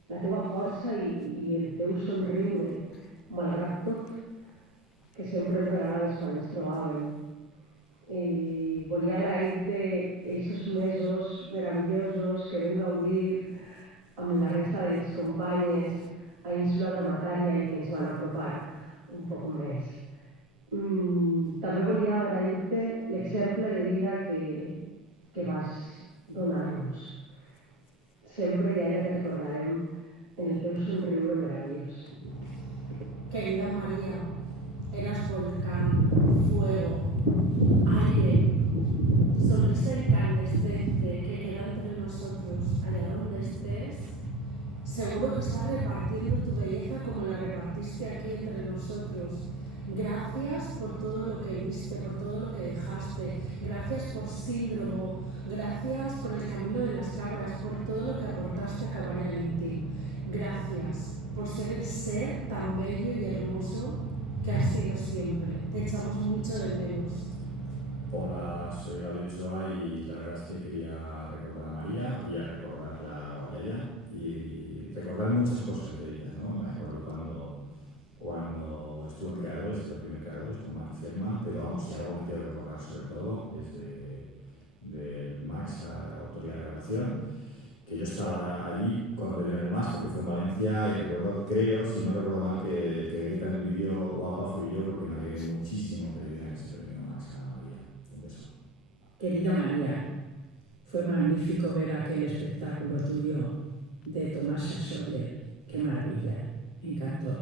la teva força i el teu somriure, malgrat tot, que sempre ens regales quan ens trobàvem. Volia agrair-te aquests mesos meravellosos que vam gaudir amb la resta dels companyes a Ínsula de Matària i que ens van apropar un poc més. També volia agrair-te l'exemple de vida que vas donar-nos. Sempre ja te recordarem en el teu somriure meravellós. Querida María, eras volcán, fuego, aire, sonrisa incandescente que queda entre nosotros, allá donde estés. Seguro que estás repartiendo tu belleza como la repartiste aquí entre nosotros. Gracias por todo lo que viste, por todo lo que dejaste. Gracias por síndromo. Gracias por el camino de las cabras, por todo lo que aportaste a Cabaña en ti. Gracias por ser el ser tan bello y hermoso que has sido siempre. Te echamos mucho de menos. Hola, soy Gabriel Soa y la verdad es que quería recordar a María y a recordarla a ella y recordar muchas cosas de ella, ¿no? Me acuerdo cuando estuvo en Creadores, el primer Creadores, como enferma, pero vamos, si algo que quiero recordar sobre todo es de Max, la autoría de la grabación, que yo estaba allí cuando venía de Max, porque fue en Valencia, y recuerdo, creo, si no recuerdo mal, que Grita en el vídeo o algo fui yo, porque me alegré muchísimo que viviera en ese premio Max a María. Entonces, Querida María, fue magnífico ver aquel espectáculo tuyo de Tomás Soler. Qué maravilla, me encantó.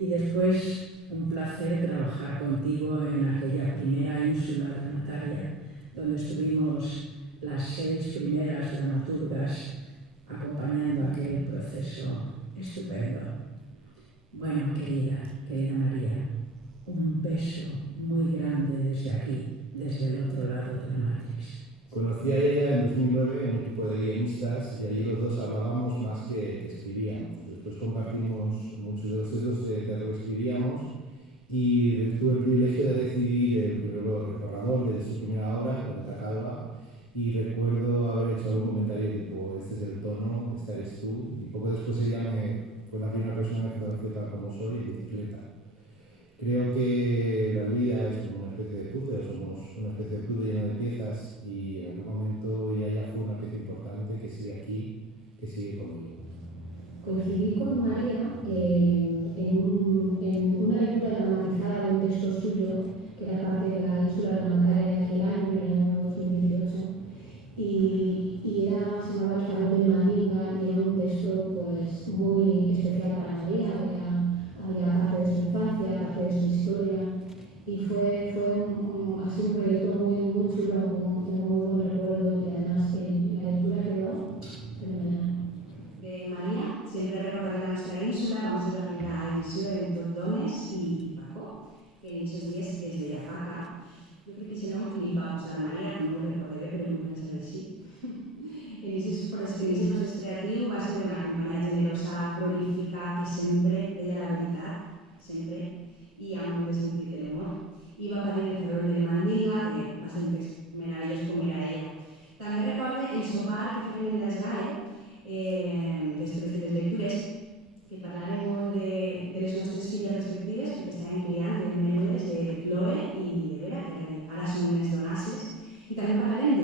Y después, un placer trabajar contigo en aquella primera ínsula de Natalia, donde estuvimos las 6 primeras dramaturgas acompañando aquel proceso estupendo. Bueno, querida María, un beso muy grande desde aquí, desde el otro lado de la Matrix. Conocí a ella en 2009 en un equipo de guionistas y allí los dos hablábamos más que escribíamos. Después compartimos muchos de los textos de lo que escribíamos y tuve el privilegio de decidir el borrador de su primera obra, La Calva, y recuerdo haber hecho algún comentario tipo, este es el tono, esta eres tú, y poco después ella fue la primera persona que conoció tal como soy y bicicleta. Creo que la vida es como una especie de puzzle, somos una especie de puzzle lleno de piezas y en algún momento ella ya fue una pieza importante que sigue aquí, que sigue conmigo. Coincidí con María en una lectura dramatizada de un texto suyo que era parte de la Ínsula de Matària de aquel año, en el año 2018, y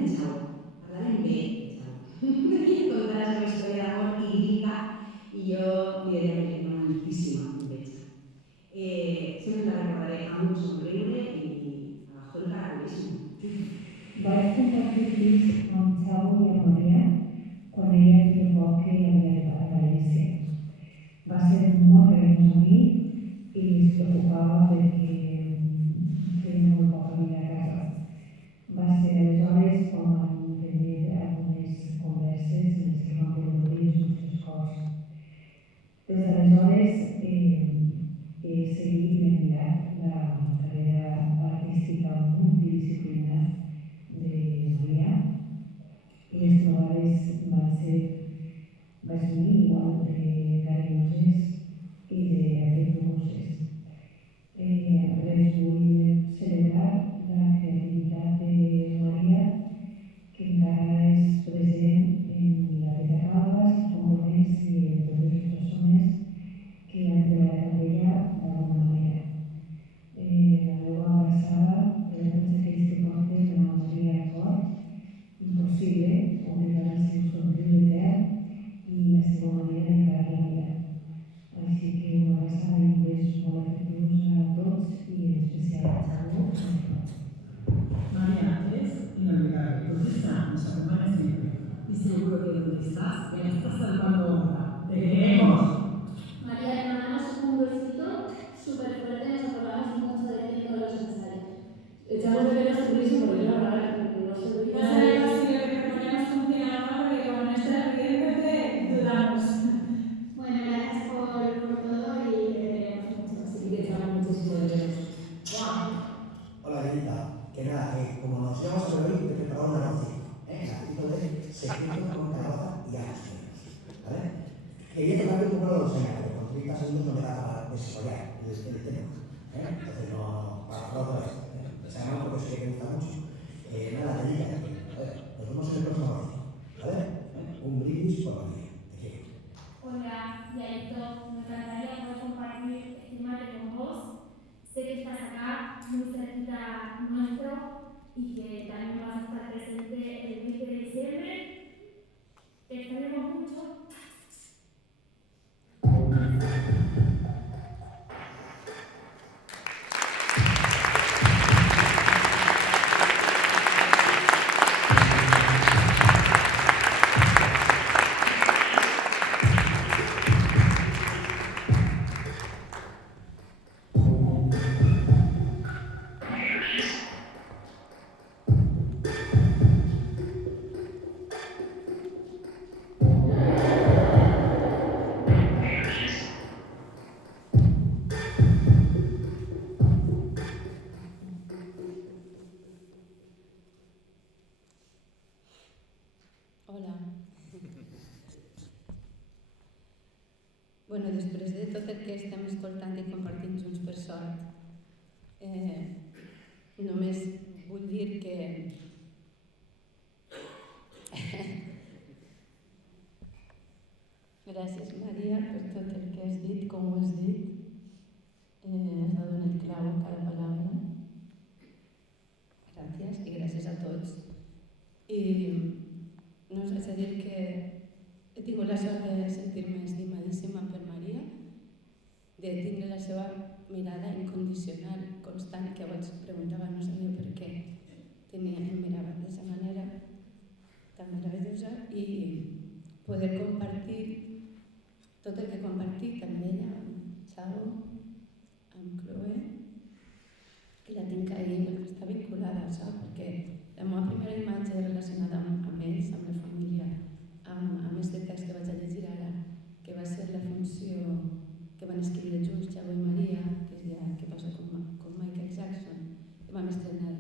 Parlarem de Xavo, parlarem bé de Xavo. I contarà la seva història d'amor idílica i jo li diria que tinc una moltíssima enveja. Sempre la recordaré amb un somriure i abajo el caracolismo. Vaig compartir pis amb Xavo i amb Maria quan ella feia poc que havia arribat a València. Va ser molt carinós amb mi i es preocupava perquè feia molt poca vida a casa. Va ser aleshores quan vam tenir algunes converses en les que vam poder obrir els nostres cors. Des d'aleshores he seguit i admirat la carrera artística multidisciplinar de Maria i les trobades van ser igual de carinoses i d'afectuoses. Res vull celebrar la creativitat de Maria, que encara és present en la Teta Calva, els components i en totes les persones que han treballat amb ella d'alguna manera. La meva abraçada per a tots aquells que porten la Maria al cor, impossible oblidar el seu somriure etern i la seva manera d'encarar la vida. Així que una abraçada i un bes molt afectuós a tots y en especial a Xavo. María, eres inolvidable. Tu risa nos acompaña siempre. Y seguro que donde estás, me estás salvando honra. ¡Te queremos! María, le mandamos un besito súper fuerte, nos acordamos mucho de ti en todos los ensayos. Echamos de menos tu risa porque no se olvida. No sabemos si lo que proponemos funciona o no, porque como nuestra cliente dudamos. Bueno, gracias por todo y te queremos mucho. Así que echamos muchísimo de menos. Hola, Guerita. Que nada, como nos íbamos a beber, te he preparado una receta. Gratito de secreto con calabaza y aros. ¿Vale? Quería tocarle un poco la docena, pero con 30 segundos no me da para desarrollar el tema. Entonces no, para otra vez. Sabemos porque sé que me gusta mucho. Nada, Guerita, nos vemos en el próximo episodio. ¿Vale? Un brindis por María. Te quiero. Hola, Yaito, me encantaría poder compartir este mate con vos. Sé que estás acá, muy cerquita nuestro, y que también vas a estar presente el 20 de diciembre. Te extrañamos mucho. Hola. Bueno, després de tot el que estem escoltant i compartint junts per sort, només vull dir que gràcies, Maria, per tot el que has dit, com ho has dit. Has dado en el clavo cada palabra. Gràcies i gràcies a tots. I no us haig de dir que he tingut la sort de sentir-me estimadíssima per Maria, de tindre la seva mirada incondicional, constant, que abans preguntava, no sabia per què em mirava d'aquesta manera tan meravellosa, i poder compartir tot el que he compartit amb ella, amb Xavo, amb Chloe, que la tinc ahí, està vinculada, saps? Perquè la meva primera imatge relacionada amb ells, amb la família, amb aquest text que vaig a llegir ara, que va ser la funció que van escriure junts, Xavo i Maria, que es deia Què passa con Michael Jackson, que vam estrenar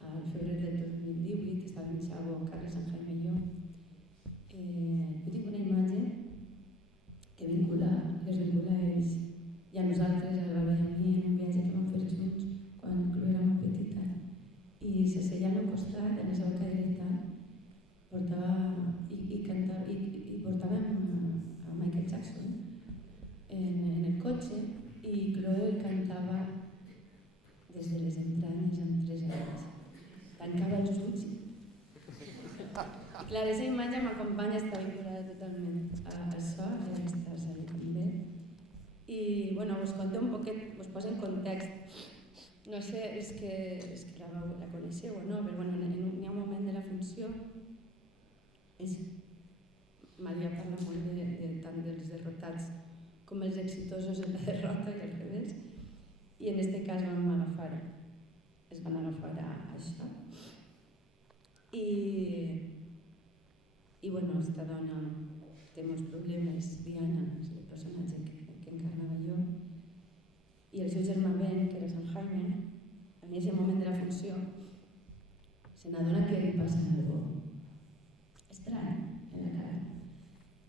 al febrer del 2018, estava en Xavo, Carles, en Jaime i jo. Jo tinc una imatge que les vincula a ells i a nosaltres, a la Bella i a mi, en un viatge que vam fer junts quan Chloe era molt petita. I s'asseia al meu costat, en la seva cadireta, Clar, aquesta imatge m'acompanya, està vinculada totalment a això, ja estàs ahí també. I, bueno, us conto un poquet, us poso en context. No sé, és que la coneixeu o no, però bueno, hi ha un moment de la funció, Maria parla molt tant dels derrotats com els exitosos en la derrota i al revés, i en aquest cas es van agafar a això. I bueno, aquesta dona té molts problemes, Diana, és el personatge que encarnava jo, i el seu germà Ben, que era Sant Jaime, en aquest moment de la funció, se n'adona que li passa algo estrany en la cara.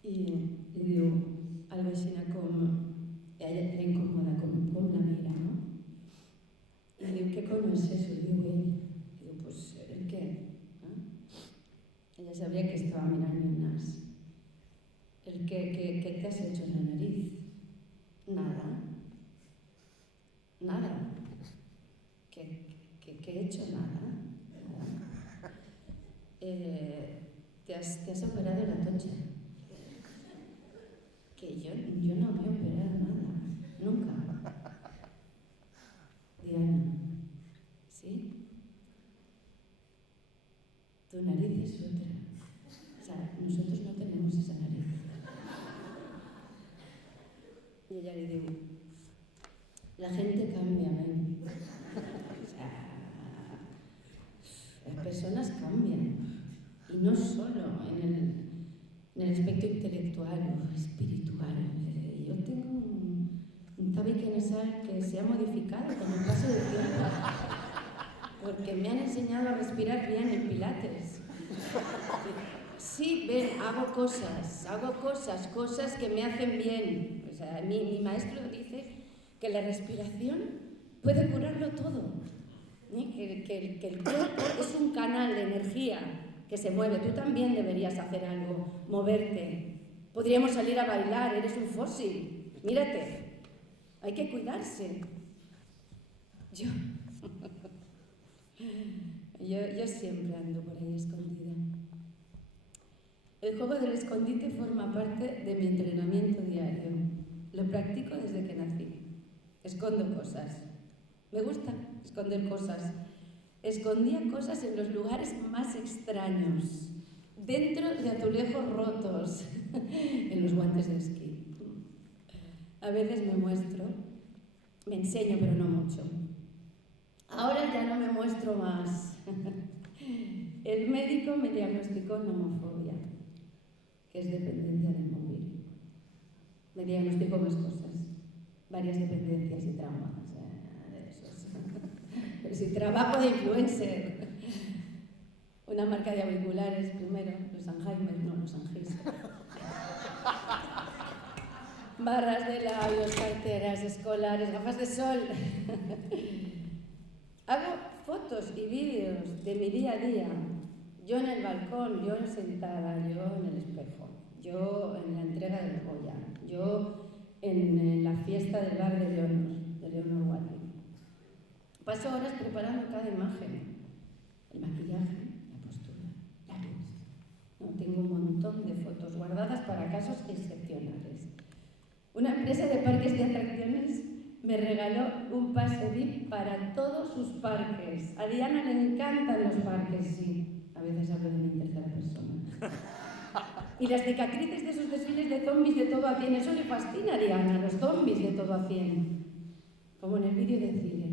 I li diu algo així com... Ella era incòmoda, com la mira, no? I li diu, ¿qué coño es eso? Y diu ell. I diu, pues, ¿el qué? Ella sabía que estaba mirando el nas. ¿El qué te has hecho en la nariz? Nada. Nada. ¿Qué he hecho? Nada. ¿Te has operado la tocha? Que yo no me he operado nada. Nunca. Diana, ¿sí? Tu nariz es otra. O sea, nosotros no tenemos esa nariz. Y ella le dijo, la gente cambia, ¿ven? O sea, las personas cambian. Y no solo en el aspecto intelectual o espiritual. Yo tengo un tabique nasal que se ha modificado con el paso del tiempo. Porque me han enseñado a respirar bien en Pilates. Sí, ven, hago cosas que me hacen bien. O sea, mi maestro dice que la respiración puede curarlo todo. Que el cuerpo es un canal de energía que se mueve. Tú también deberías hacer algo, moverte. Podríamos salir a bailar, eres un fósil. Mírate, hay que cuidarse. Yo siempre ando por ahí escondida. El juego del escondite forma parte de mi entrenamiento diario. Lo practico desde que nací. Escondo cosas. Me gusta esconder cosas. Escondía cosas en los lugares más extraños, dentro de azulejos rotos, en los guantes de esquí. A veces me muestro, me enseño, pero no mucho. Ahora ya no me muestro más. El médico me diagnosticó nomofobia, que es dependencia del móvil. Me diagnosticó más cosas, varias dependencias y traumas. Si trabajo de influencer, una marca de auriculares primero, los San Jaime, no los San Gis. Barras de labios, carteras escolares, gafas de sol. Hago fotos y vídeos de mi día a día. Yo en el balcón, yo sentada, yo en el espejo, yo en la entrega del Goya, yo en la fiesta del bar de Leonor Watling. Paso horas preparando cada imagen. El maquillaje, la postura, la luz. No, tengo un montón de fotos guardadas para casos excepcionales. Una empresa de parques de atracciones me regaló un pase VIP para todos sus parques. A Diana le encantan los parques, sí. A veces hablo de mi tercera persona. Y las cicatrices de sus desfiles de zombies de todo a 100. Eso le fascina a Diana, los zombies de todo a 100. Como en el vídeo de Thriller.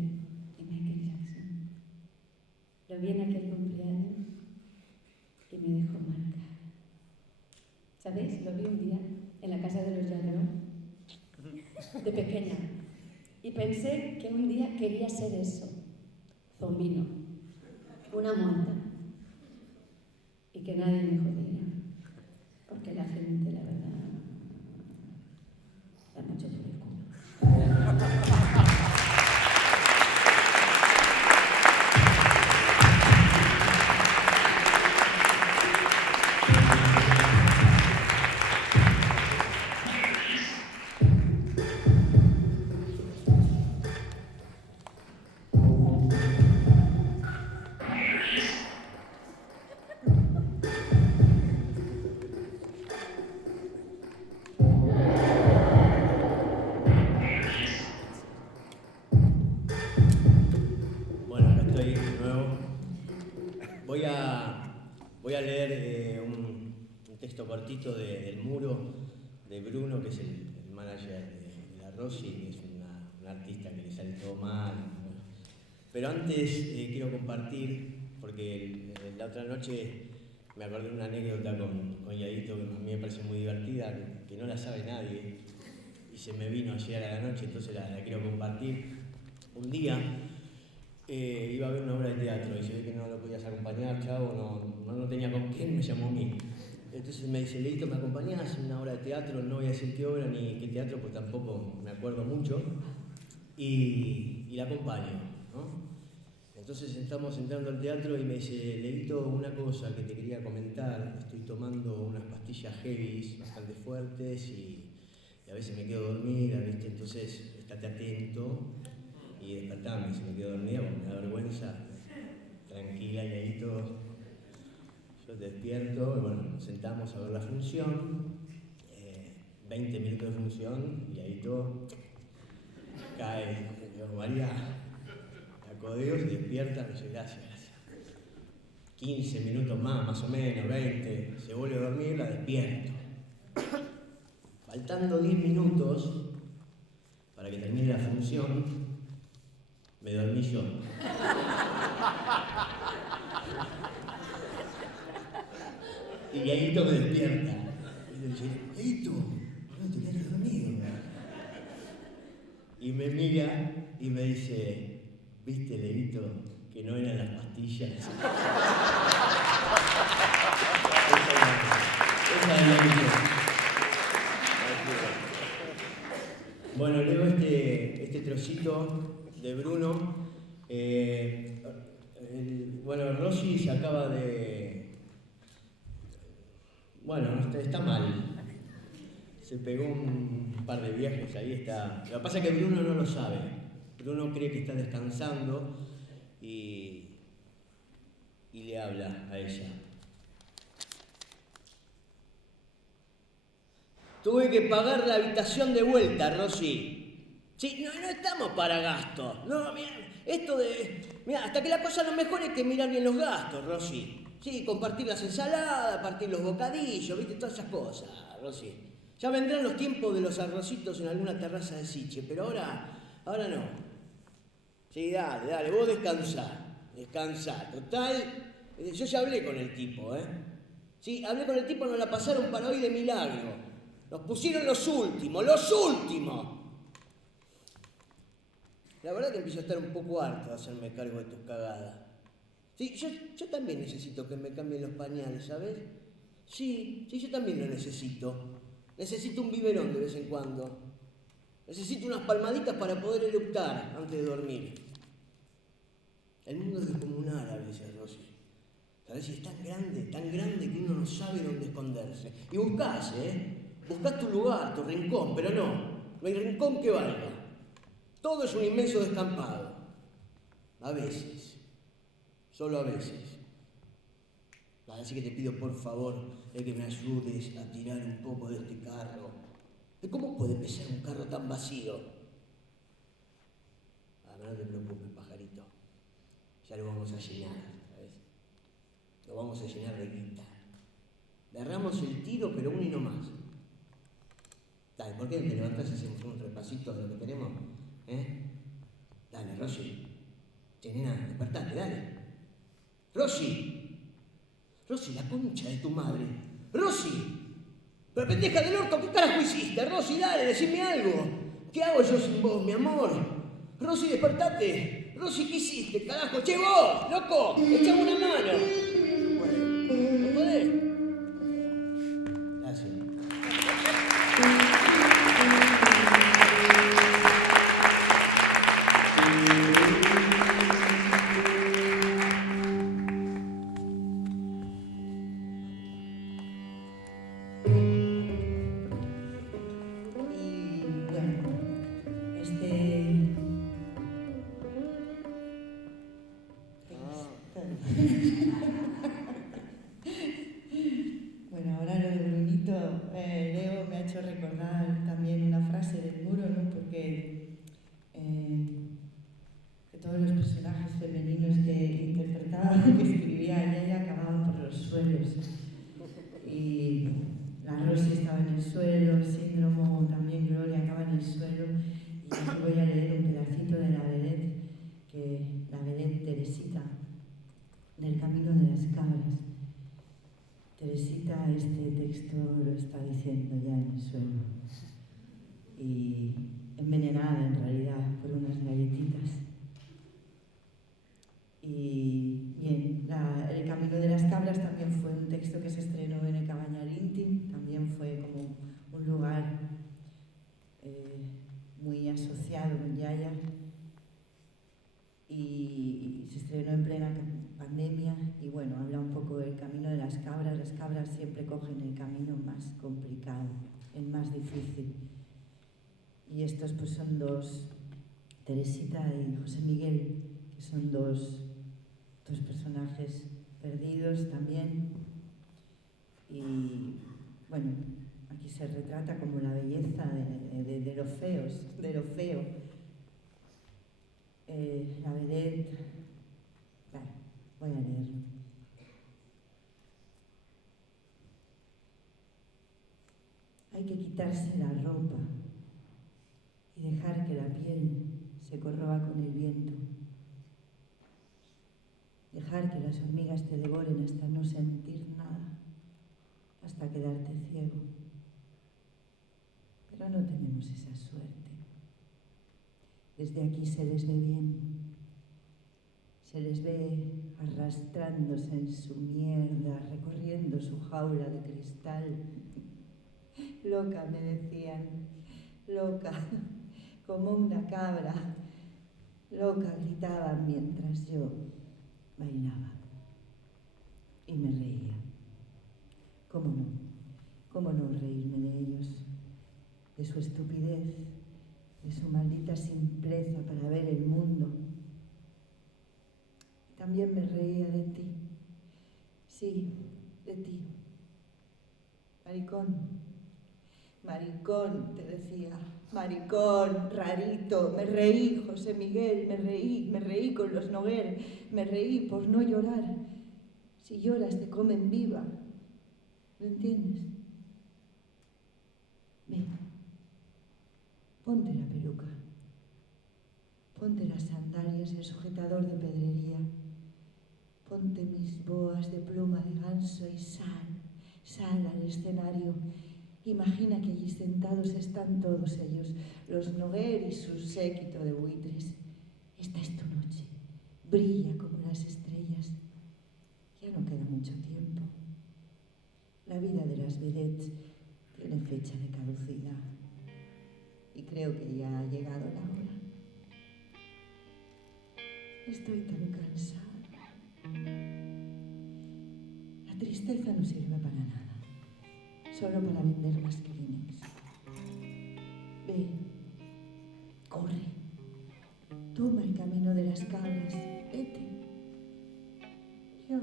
Lo vi en aquel cumpleaños y me dejó marcada. ¿Sabéis? Lo vi un día en la casa de los Llanero, de pequeña. Y pensé que un día quería ser eso, zombino, una muerta. Y que nadie me jodiera. Porque la gente, la verdad, da mucho por el culo. leer un texto cortito del Muro, de Bruno, que es el manager de la Rosy, que es una artista que le sale todo mal. Pero antes quiero compartir, porque la otra noche me acordé de una anécdota con Yadito que a mí me parece muy divertida, que no la sabe nadie, y se me vino ayer a la noche, entonces la quiero compartir. Un día iba a ver una obra de teatro y se ve que no lo podías acompañar, chavo, no tenía con quién, me llamó a mí. Entonces me dice, Leito, ¿me acompañás en una obra de teatro? No voy a decir qué obra ni qué teatro, pues tampoco me acuerdo mucho. Y la acompaño, ¿no? Entonces estamos entrando al teatro y me dice, Leito, una cosa que te quería comentar. Estoy tomando unas pastillas heavy, bastante fuertes, y a veces me quedo dormida, ¿viste? Entonces, estate atento y despertame. Si me quedo dormida, porque me da vergüenza. Tranquila, Leito. Yo te despierto, y bueno, nos sentamos a ver la función, 20 minutos de función, y ahí todo cae. Digo, María, la codeo, se despierta, me dice, gracias. 15 minutos más o menos, 20, se vuelve a dormir, la despierto. Faltando 10 minutos para que termine la función, me dormí yo. Y Leito me despierta. Y le dice, Leito, no te quedas dormido. Y me mira y me dice, ¿viste, Leito, que no eran las pastillas? Esa es Leito. Bueno, leo este trocito de Bruno. Bueno, Rosy se acaba de... Bueno, está mal. Se pegó un par de viajes, ahí está. Lo que pasa es que Bruno no lo sabe. Bruno cree que está descansando y le habla a ella. Tuve que pagar la habitación de vuelta, Rosy. Sí, no estamos para gastos. No, mira, mira, hasta que la cosa no mejore hay que mirar bien los gastos, Rosy. Sí, compartir las ensaladas, partir los bocadillos, viste, todas esas cosas, Rosy. Ya vendrán los tiempos de los arrocitos en alguna terraza de Siche, pero ahora no. Sí, dale, vos descansá. Total, yo ya hablé con el tipo, Sí, hablé con el tipo, nos la pasaron para hoy de milagro. Nos pusieron los últimos. La verdad que empiezo a estar un poco harto de hacerme cargo de tus cagadas. Sí, yo también necesito que me cambien los pañales, ¿sabes? Sí, yo también lo necesito. Necesito un biberón de vez en cuando. Necesito unas palmaditas para poder eructar antes de dormir. El mundo es descomunal a veces, Rosy. ¿Sabes? Es tan grande que uno no sabe dónde esconderse. Y buscás tu lugar, tu rincón, pero no hay rincón que valga. Todo es un inmenso descampado. A veces. Solo a veces. Así que te pido por favor que me ayudes a tirar un poco de este carro. ¿Cómo puede pesar un carro tan vacío? No te preocupes, pajarito. Ya lo vamos a llenar, ¿sabes? Lo vamos a llenar de guita. Le erramos el tiro, pero uno y no más. Dale, ¿por qué no te levantás y hacemos un repasito de lo que tenemos? Dale, Rosy. Nena, despertate, dale. Rosy, la concha de tu madre. Rosy, pero pendeja del orto, ¿qué carajo hiciste? Rosy, dale, decime algo. ¿Qué hago yo sin vos, mi amor? Rosy, despertate. Rosy, ¿qué hiciste, carajo? Che, vos, loco, echame una mano. ¿No podés? Gracias. Bueno, ahora lo de Brunito, Leo me ha hecho recordar también una frase del Muro, ¿no? Porque que todos los personajes femeninos que interpretaba, que escribía ella, acababan por los suelos. Teresita este texto lo está diciendo ya en el suelo. Y envenenada en realidad por unas galletitas. Y bien, El camino de las cabras también fue un texto que se estrenó en el Cabañal Íntim, también fue como un lugar muy asociado con Yaya, y se estrenó en plena pandemia. Y bueno, habla un poco del camino de las cabras siempre cogen el camino más complicado, el más difícil. Y estos pues son dos, Teresita y José Miguel, que son dos personajes perdidos también. Y bueno, aquí se retrata como la belleza de lo feo. La vedette, bueno, voy a leerlo. Hay que quitarse la ropa y dejar que la piel se corroa con el viento. Dejar que las hormigas te devoren hasta no sentir nada, hasta quedarte ciego. Pero no tenemos esa suerte. Desde aquí se les ve bien. Se les ve arrastrándose en su mierda, recorriendo su jaula de cristal. Loca, me decían, loca, como una cabra. Loca, gritaban mientras yo bailaba. Y me reía. ¿Cómo no reírme de ellos? De su estupidez, de su maldita simpleza para ver el mundo. Y también me reía de ti. Sí, de ti. Maricón, te decía. Maricón, rarito. Me reí, José Miguel, me reí con los Noguer, me reí por no llorar. Si lloras te comen viva. ¿Lo entiendes? Ven, ponte la peluca, ponte las sandalias y el sujetador de pedrería, ponte mis boas de pluma de ganso y sal al escenario. Imagina que allí sentados están todos ellos, los Noguer y su séquito de buitres. Esta es tu noche, brilla como las estrellas. Ya no queda mucho tiempo. La vida de las vedettes tiene fecha de caducidad y creo que ya ha llegado la hora. Estoy tan cansada. La tristeza no sirve para nada, solo para vender más Kleenex. Ve, corre, toma el camino de las cabras, vete. Yo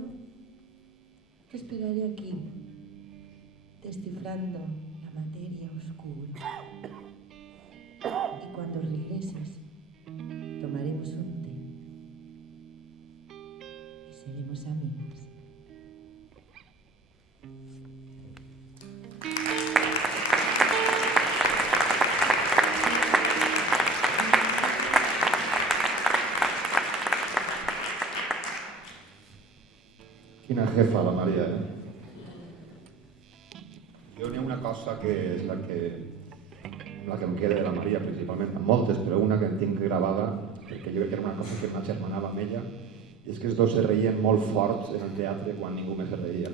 te esperaré aquí, descifrando la materia oscura. Y cuando regreses, tomaremos un té y seremos amigos. Quina jefa, la Maria. Jo n'hi ha una cosa que és la que em queda de la Maria principalment, amb moltes, però una que en tinc gravada, perquè jo crec que era una cosa que m'agermanava amb ella, i és que els dos se reien molt forts en el teatre quan ningú més se reia.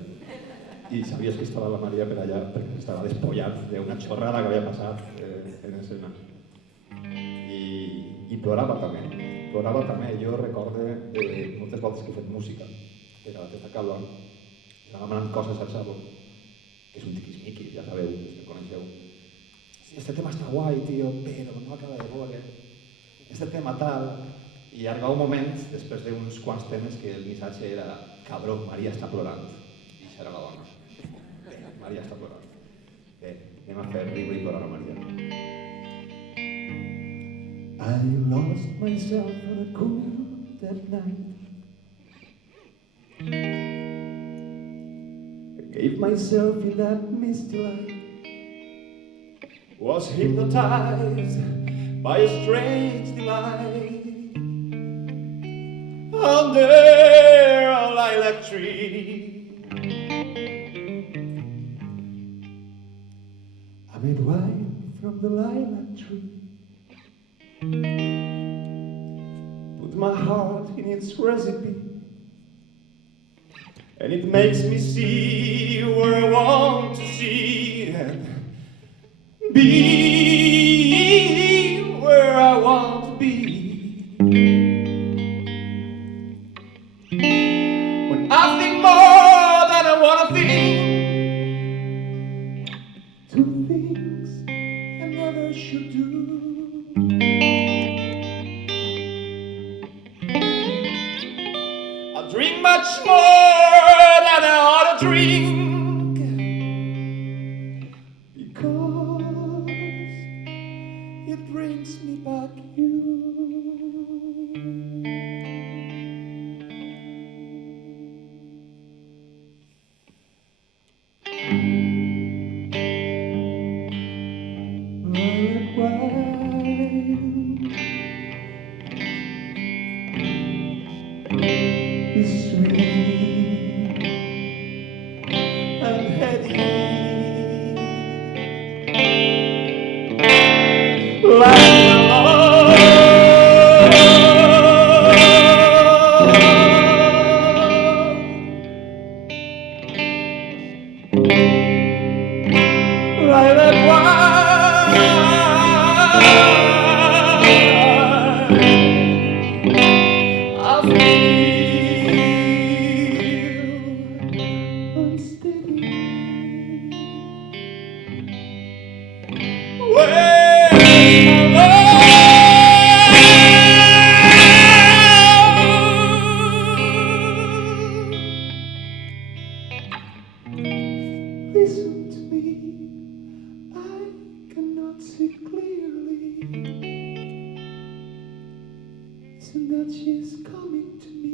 I sabies que estava la Maria per allà perquè estava despullat d'una xorrada que havia passat en escena. I plorava també. Jo recorde moltes voltes que he fet música per a la Teta Calva, i m'ha demanat coses al Xavo, que és un tiquismiqui, ja sabeu, que coneixeu. Sí, este tema està guai, tio, però no acaba de veure. Este tema tal... I arribava un moment, després d'uns quants temes, que el missatge era «Cabró, Maria està plorant». I això era la dona. Bé, Maria està plorant. Bé, anem a fer riure i plorar a Maria. I lost myself on a cool that night. I gave myself in that misty light. Was hypnotized by a strange delight. Under a lilac tree, made wine from the lilac tree. Put my heart in its recipe, and it makes me see where I want to see and be where I want to be. When I think more than I want to think, two things I never should do. I drink much more than I ought to drink, because it brings me back you. Lilac wine is sweet and heady, like my love. Lilac wine, I feel unsteady. Where's my love? Listen to me, I cannot see clearly. Isn't that she's coming to me?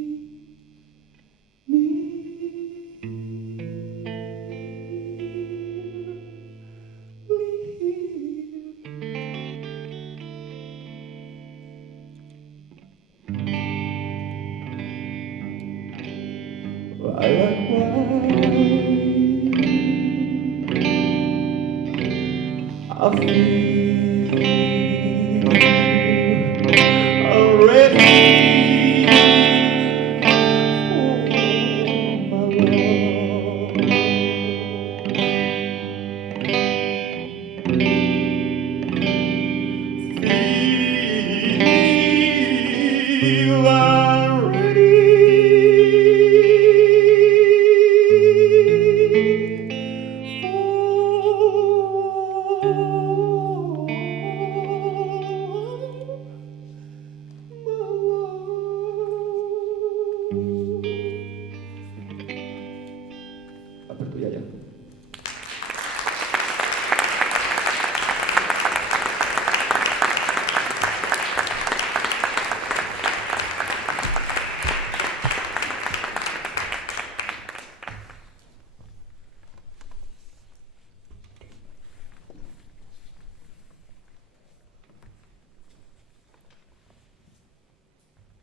Lilac wine, I feel already. Oh, my feel already. Apertura ya.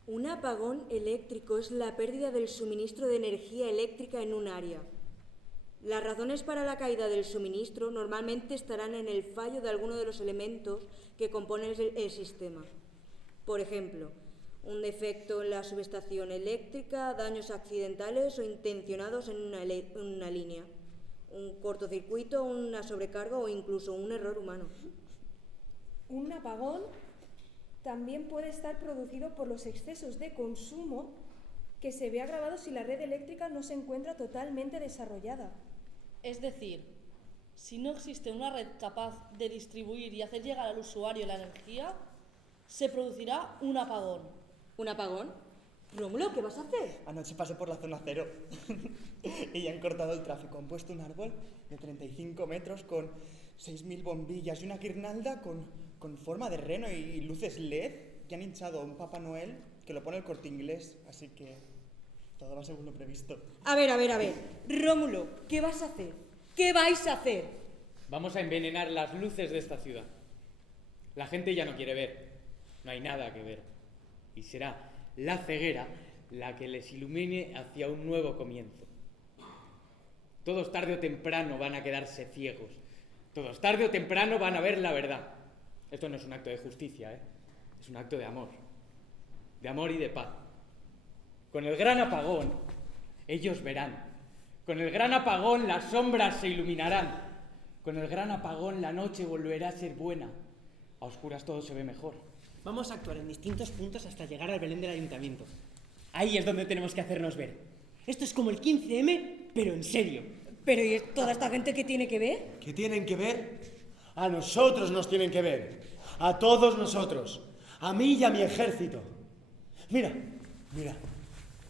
Un apagón eléctrico es la pérdida del suministro de energía eléctrica en un área. Las razones para la caída del suministro normalmente estarán en el fallo de alguno de los elementos que componen el sistema. Por ejemplo, un defecto en la subestación eléctrica, daños accidentales o intencionados en una línea, un cortocircuito, una sobrecarga o incluso un error humano. Un apagón también puede estar producido por los excesos de consumo que se ve agravado si la red eléctrica no se encuentra totalmente desarrollada. Es decir, si no existe una red capaz de distribuir y hacer llegar al usuario la energía, se producirá un apagón. ¿Un apagón? Rómulo, ¿qué vas a hacer? Anoche pasé por la zona cero y ya han cortado el tráfico. Han puesto un árbol de 35 metros con 6.000 bombillas y una guirnalda con forma de reno y luces LED, y han hinchado a un Papá Noel que lo pone el Corte Inglés, así que todo va según lo previsto. A ver. Rómulo, ¿qué vas a hacer? ¿Qué vais a hacer? Vamos a envenenar las luces de esta ciudad. La gente ya no quiere ver, no hay nada que ver. Y será la ceguera la que les ilumine hacia un nuevo comienzo. Todos tarde o temprano van a quedarse ciegos. Todos tarde o temprano van a ver la verdad. Esto no es un acto de justicia, ¿eh? Es un acto de amor. De amor y de paz. Con el gran apagón, ellos verán. Con el gran apagón, las sombras se iluminarán. Con el gran apagón, la noche volverá a ser buena. A oscuras todo se ve mejor. Vamos a actuar en distintos puntos hasta llegar al Belén del Ayuntamiento. Ahí es donde tenemos que hacernos ver. Esto es como el 15M, pero en serio. Pero ¿y toda esta gente qué tiene que ver? ¿Qué tienen que ver? A nosotros nos tienen que ver. A todos nosotros. A mí y a mi ejército. Mira.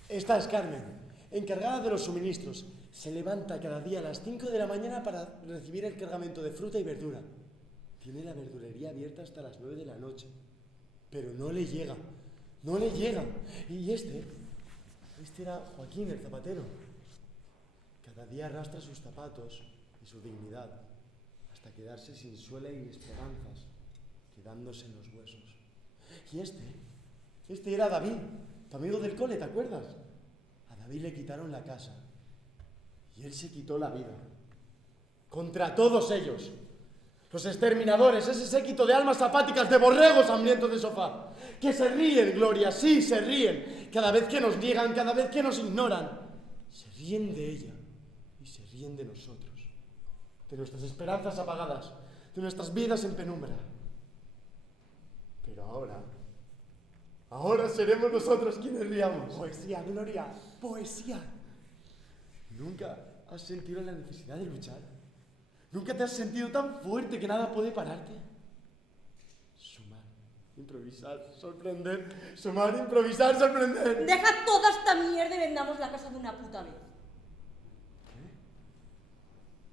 Esta es Carmen, encargada de los suministros. Se levanta cada día a las 5 de la mañana para recibir el cargamento de fruta y verdura. Tiene la verdulería abierta hasta las 9 de la noche. Pero no le llega. Y este era Joaquín, el zapatero. Cada día arrastra sus zapatos y su dignidad hasta quedarse sin suela y esperanzas, quedándose en los huesos. Y este era David, tu amigo del cole, ¿te acuerdas? A David le quitaron la casa y él se quitó la vida. Contra todos ellos. Los exterminadores, ese séquito de almas apáticas, de borregos hambrientos de sofá. Que se ríen, Gloria, sí, se ríen. Cada vez que nos niegan, cada vez que nos ignoran. Se ríen de ella y se ríen de nosotros. De nuestras esperanzas apagadas, de nuestras vidas en penumbra. Pero ahora seremos nosotros quienes riamos. Poesía, Gloria, poesía. ¿Nunca has sentido la necesidad de luchar? ¿Nunca te has sentido tan fuerte que nada puede pararte? Sumar, improvisar, sorprender. Sumar, improvisar, sorprender. Deja toda esta mierda y vendamos la casa de una puta vez.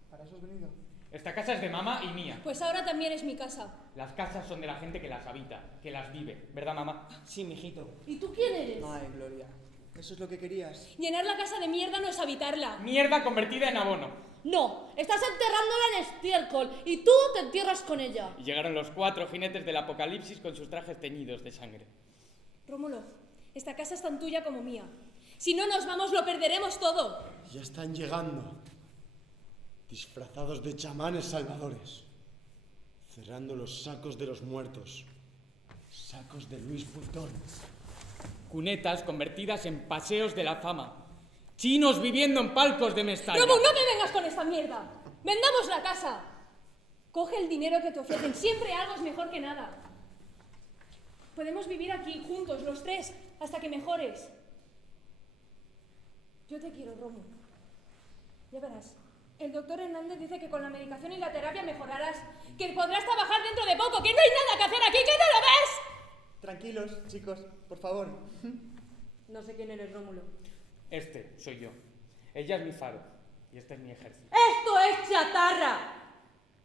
¿Para eso has venido? Esta casa es de mamá y mía. Pues ahora también es mi casa. Las casas son de la gente que las habita, que las vive. ¿Verdad, mamá? Sí, mijito. ¿Y tú quién eres? Ay, Gloria, eso es lo que querías. Llenar la casa de mierda no es habitarla. Mierda convertida en abono. No, estás enterrándola en estiércol y tú te entierras con ella. Y llegaron los 4 jinetes del apocalipsis con sus trajes teñidos de sangre. Rómulo, esta casa es tan tuya como mía. Si no nos vamos, lo perderemos todo. Ya están llegando, disfrazados de chamanes salvadores, cerrando los sacos de los muertos, sacos de Louis Vuitton. Cunetas convertidas en paseos de la fama. Chinos viviendo en palcos de Mestalla. ¡Romu, no me vengas con esta mierda! ¡Vendamos la casa! Coge el dinero que te ofrecen. Siempre algo es mejor que nada. Podemos vivir aquí juntos, los tres, hasta que mejores. Yo te quiero, Romu. Ya verás. El doctor Hernández dice que con la medicación y la terapia mejorarás. Que podrás trabajar dentro de poco. Que no hay nada que hacer aquí. ¿Que no lo ves? Tranquilos, chicos, por favor. No sé quién eres, Rómulo. Este soy yo. Ella es mi faro. Y este es mi ejército. ¡Esto es chatarra!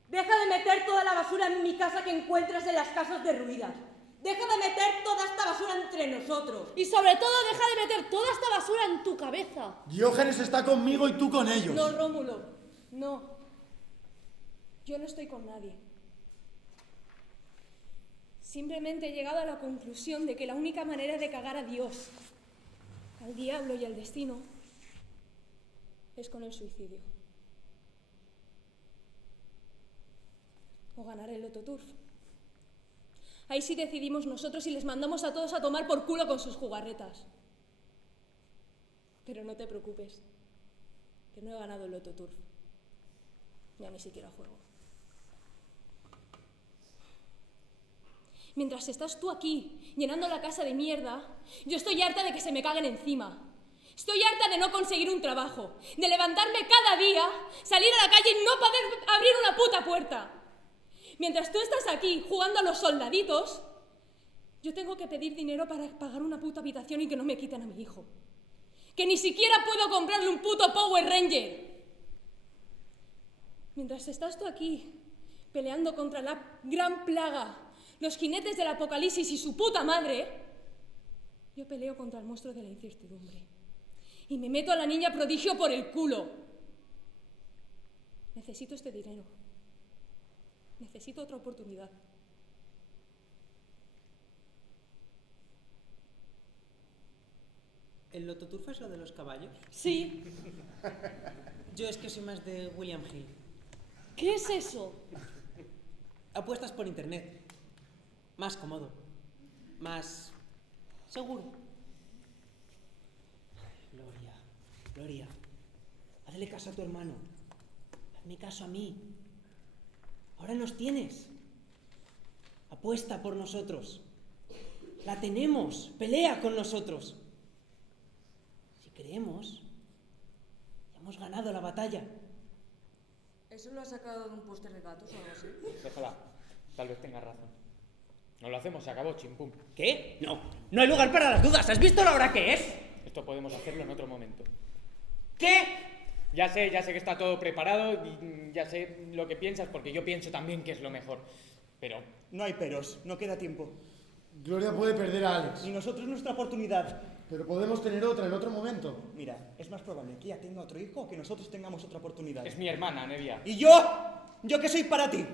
Deja de meter toda la basura en mi casa que encuentras en las casas derruidas. Deja de meter toda esta basura entre nosotros. Y sobre todo, deja de meter toda esta basura en tu cabeza. Diógenes está conmigo y tú con ellos. No, Rómulo. No. Yo no estoy con nadie. Simplemente he llegado a la conclusión de que la única manera de cagar a Dios, al diablo y al destino es con el suicidio. O ganar el Loto Turf. Ahí sí decidimos nosotros y les mandamos a todos a tomar por culo con sus jugarretas. Pero no te preocupes, que no he ganado el Loto Turf. Ya ni siquiera juego. Mientras estás tú aquí, llenando la casa de mierda, yo estoy harta de que se me caguen encima. Estoy harta de no conseguir un trabajo, de levantarme cada día, salir a la calle y no poder abrir una puta puerta. Mientras tú estás aquí jugando a los soldaditos, yo tengo que pedir dinero para pagar una puta habitación y que no me quiten a mi hijo. Que ni siquiera puedo comprarle un puto Power Ranger. Mientras estás tú aquí, peleando contra la gran plaga, los jinetes del apocalipsis y su puta madre, yo peleo contra el monstruo de la incertidumbre. Y me meto a la niña prodigio por el culo. Necesito este dinero. Necesito otra oportunidad. ¿El Loto Turf es lo de los caballos? Sí. Yo es que soy más de William Hill. ¿Qué es eso? Apuestas por internet. Más cómodo. Más seguro. Gloria, hazle caso a tu hermano. Hazme caso a mí. Ahora nos tienes. Apuesta por nosotros. La tenemos. Pelea con nosotros. Si creemos, ya hemos ganado la batalla. ¿Eso lo ha sacado de un póster de gatos o algo así? Déjala, tal vez tenga razón. No lo hacemos, se acabó, chimpum. ¿Qué? No hay lugar para las dudas. ¿Has visto la hora que es? Esto podemos hacerlo en otro momento. ¿Qué? Ya sé que está todo preparado y ya sé lo que piensas porque yo pienso también que es lo mejor. Pero... No hay peros, no queda tiempo. Gloria puede perder a Alex. Y nosotros nuestra oportunidad. Pero podemos tener otra en otro momento. Mira, es más probable que ella tenga otro hijo o que nosotros tengamos otra oportunidad. Es mi hermana, Nevia. ¿Y yo? ¿Yo qué soy para ti?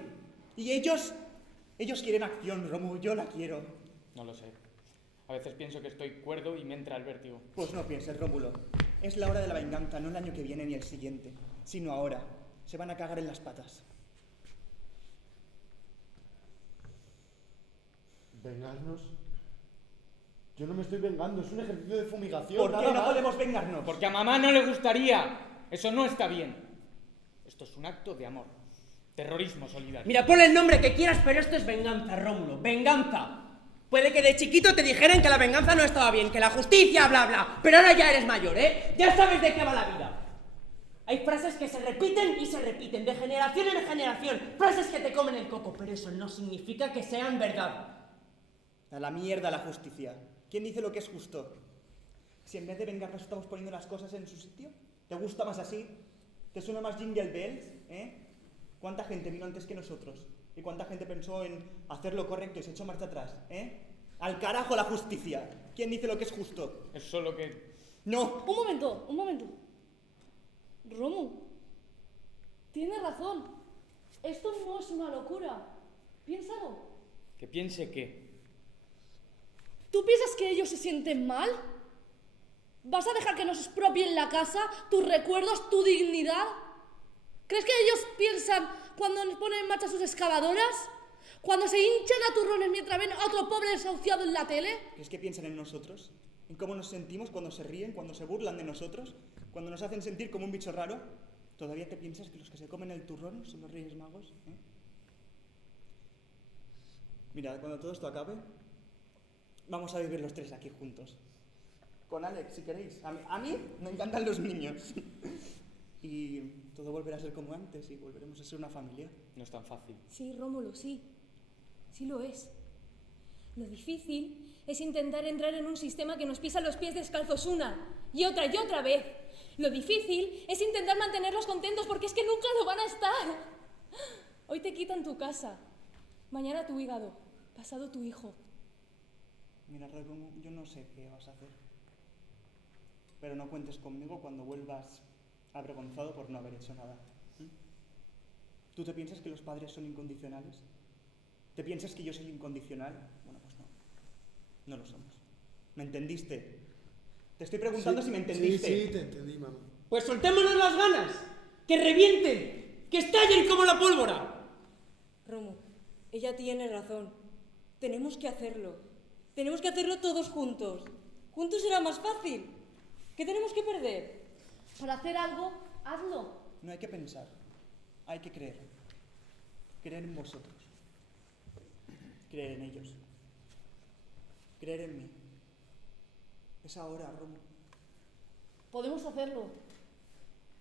¿Y ellos? Ellos quieren acción, Romu, yo la quiero. No lo sé. A veces pienso que estoy cuerdo y me entra el vértigo. Pues no pienses, Rómulo. Es la hora de la venganza, no el año que viene ni el siguiente, sino ahora. Se van a cagar en las patas. ¿Vengarnos? Yo no me estoy vengando, es un ejercicio de fumigación. ¿Por qué no podemos vengarnos? Porque a mamá no le gustaría. Eso no está bien. Esto es un acto de amor. Terrorismo solidario. Mira, ponle el nombre que quieras, pero esto es venganza, Rómulo. Venganza. Puede que de chiquito te dijeran que la venganza no estaba bien, que la justicia, bla, bla. Pero ahora ya eres mayor, ¿eh? Ya sabes de qué va la vida. Hay frases que se repiten y se repiten, de generación en generación. Frases que te comen el coco, pero eso no significa que sean verdad. A la mierda la justicia. ¿Quién dice lo que es justo? Si en vez de vengarnos estamos poniendo las cosas en su sitio, ¿te gusta más así? ¿Te suena más Jingle Bells? ¿Cuánta gente vino antes que nosotros? ¿Y cuánta gente pensó en hacer lo correcto y se echó marcha atrás? ¡Al carajo la justicia! ¿Quién dice lo que es justo? Es solo que... ¡No! Un momento. Romu, tienes razón. Esto no es una locura. Piénsalo. ¿Que piense qué? ¿Tú piensas que ellos se sienten mal? ¿Vas a dejar que nos expropien la casa, tus recuerdos, tu dignidad? ¿Crees que ellos piensan cuando nos ponen en marcha sus excavadoras? ¿Cuando se hinchan a turrones mientras ven a otro pobre desahuciado en la tele? ¿Crees que piensan en nosotros? ¿En cómo nos sentimos cuando se ríen, cuando se burlan de nosotros? ¿Cuando nos hacen sentir como un bicho raro? ¿Todavía te piensas que los que se comen el turrón son los Reyes Magos? Mira, cuando todo esto acabe, vamos a vivir los tres aquí juntos. Con Alex, si queréis. A mí me encantan los niños. Y todo volverá a ser como antes y volveremos a ser una familia. No es tan fácil. Sí, Rómulo, sí. Sí lo es. Lo difícil es intentar entrar en un sistema que nos pisa los pies descalzos una y otra vez. Lo difícil es intentar mantenerlos contentos porque es que nunca lo van a estar. Hoy te quitan tu casa, mañana tu hígado, pasado tu hijo. Mira, Rómulo, yo no sé qué vas a hacer. Pero no cuentes conmigo cuando vuelvas avergonzado por no haber hecho nada. ¿Tú te piensas que los padres son incondicionales? ¿Te piensas que yo soy incondicional? Bueno, pues no. No lo somos. ¿Me entendiste? Te estoy preguntando si me entendiste. Sí, te entendí, mamá. Pues soltémonos las ganas. ¡Que revienten! ¡Que estallen como la pólvora! Romu, ella tiene razón. Tenemos que hacerlo. Tenemos que hacerlo todos juntos. Juntos será más fácil. ¿Qué tenemos que perder? Para hacer algo, hazlo. No hay que pensar. Hay que creer. Creer en vosotros. Creer en ellos. Creer en mí. Es ahora, Romu. Podemos hacerlo.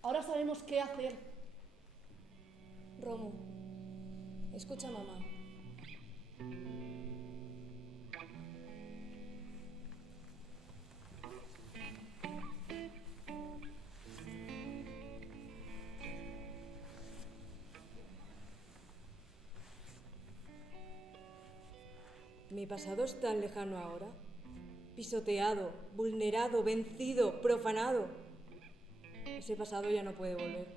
Ahora sabemos qué hacer. Romu, escucha a mamá. Mi pasado es tan lejano ahora. Pisoteado, vulnerado, vencido, profanado. Ese pasado ya no puede volver.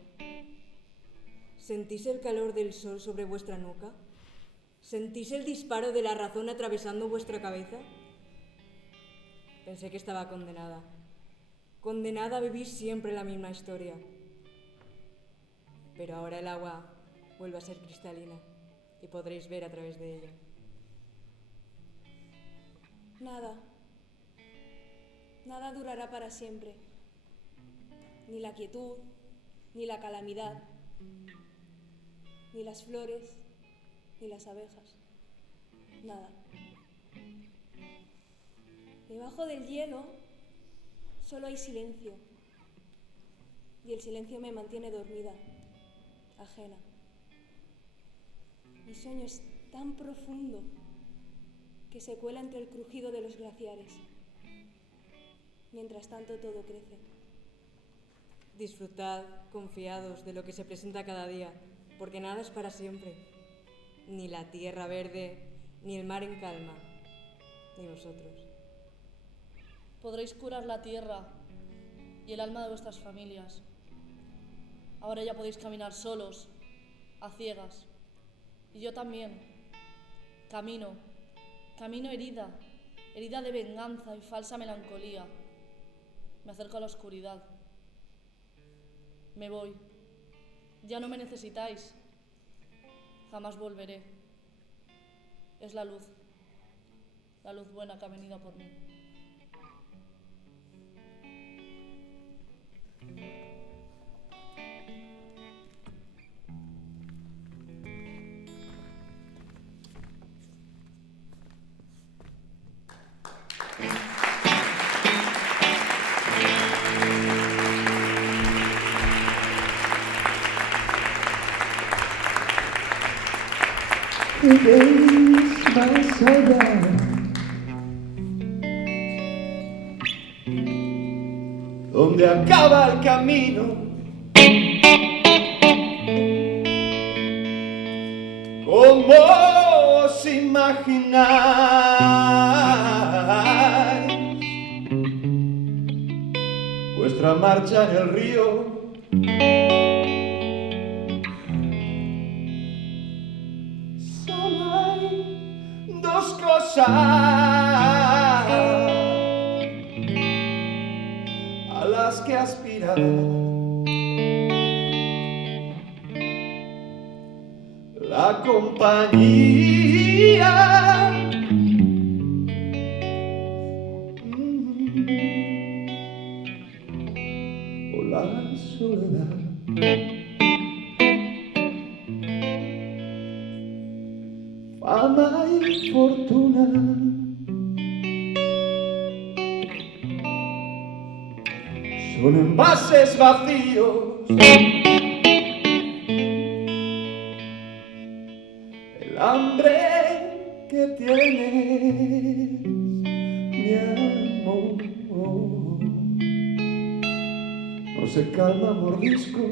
¿Sentís el calor del sol sobre vuestra nuca? ¿Sentís el disparo de la razón atravesando vuestra cabeza? Pensé que estaba condenada. Condenada a vivir siempre la misma historia. Pero ahora el agua vuelva a ser cristalina y podréis ver a través de ella. Nada durará para siempre. Ni la quietud, ni la calamidad, ni las flores, ni las abejas. Nada. Debajo del hielo solo hay silencio. Y el silencio me mantiene dormida, ajena. Mi sueño es tan profundo que se cuela entre el crujido de los glaciares. Mientras tanto, todo crece. Disfrutad, confiados de lo que se presenta cada día, porque nada es para siempre. Ni la tierra verde, ni el mar en calma, ni vosotros. Podréis curar la tierra y el alma de vuestras familias. Ahora ya podéis caminar solos, a ciegas. Y yo también. Camino herida de venganza y falsa melancolía. Me acerco a la oscuridad. Me voy. Ya no me necesitáis. Jamás volveré. Es la luz buena que ha venido por mí. Más allá. Donde acaba el camino, como os imagináis vuestra marcha en el río. Dos cosas a las que aspirar: la compañía o la soledad. Fama y fortuna son envases vacíos. El hambre que tienes, mi amor, no se calma a mordiscos.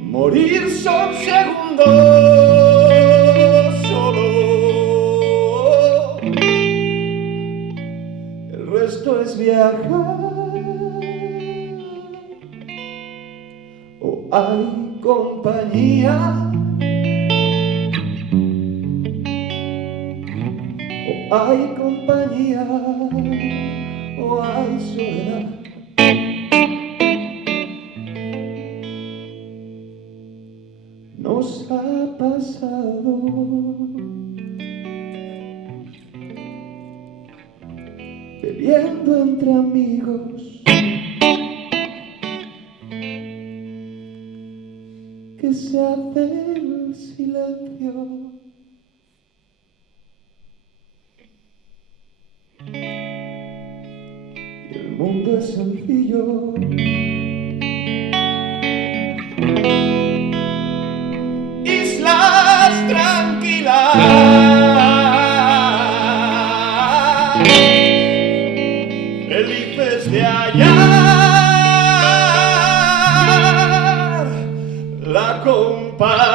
Morir son segundos solo, el resto es viajar. O hay compañía, o hay compañía, o hay soledad. Nos ha pasado bebiendo entre amigos, que se hace el silencio. Y el mundo es sencillo. Islas tranquilas, felices de hallar la compañía.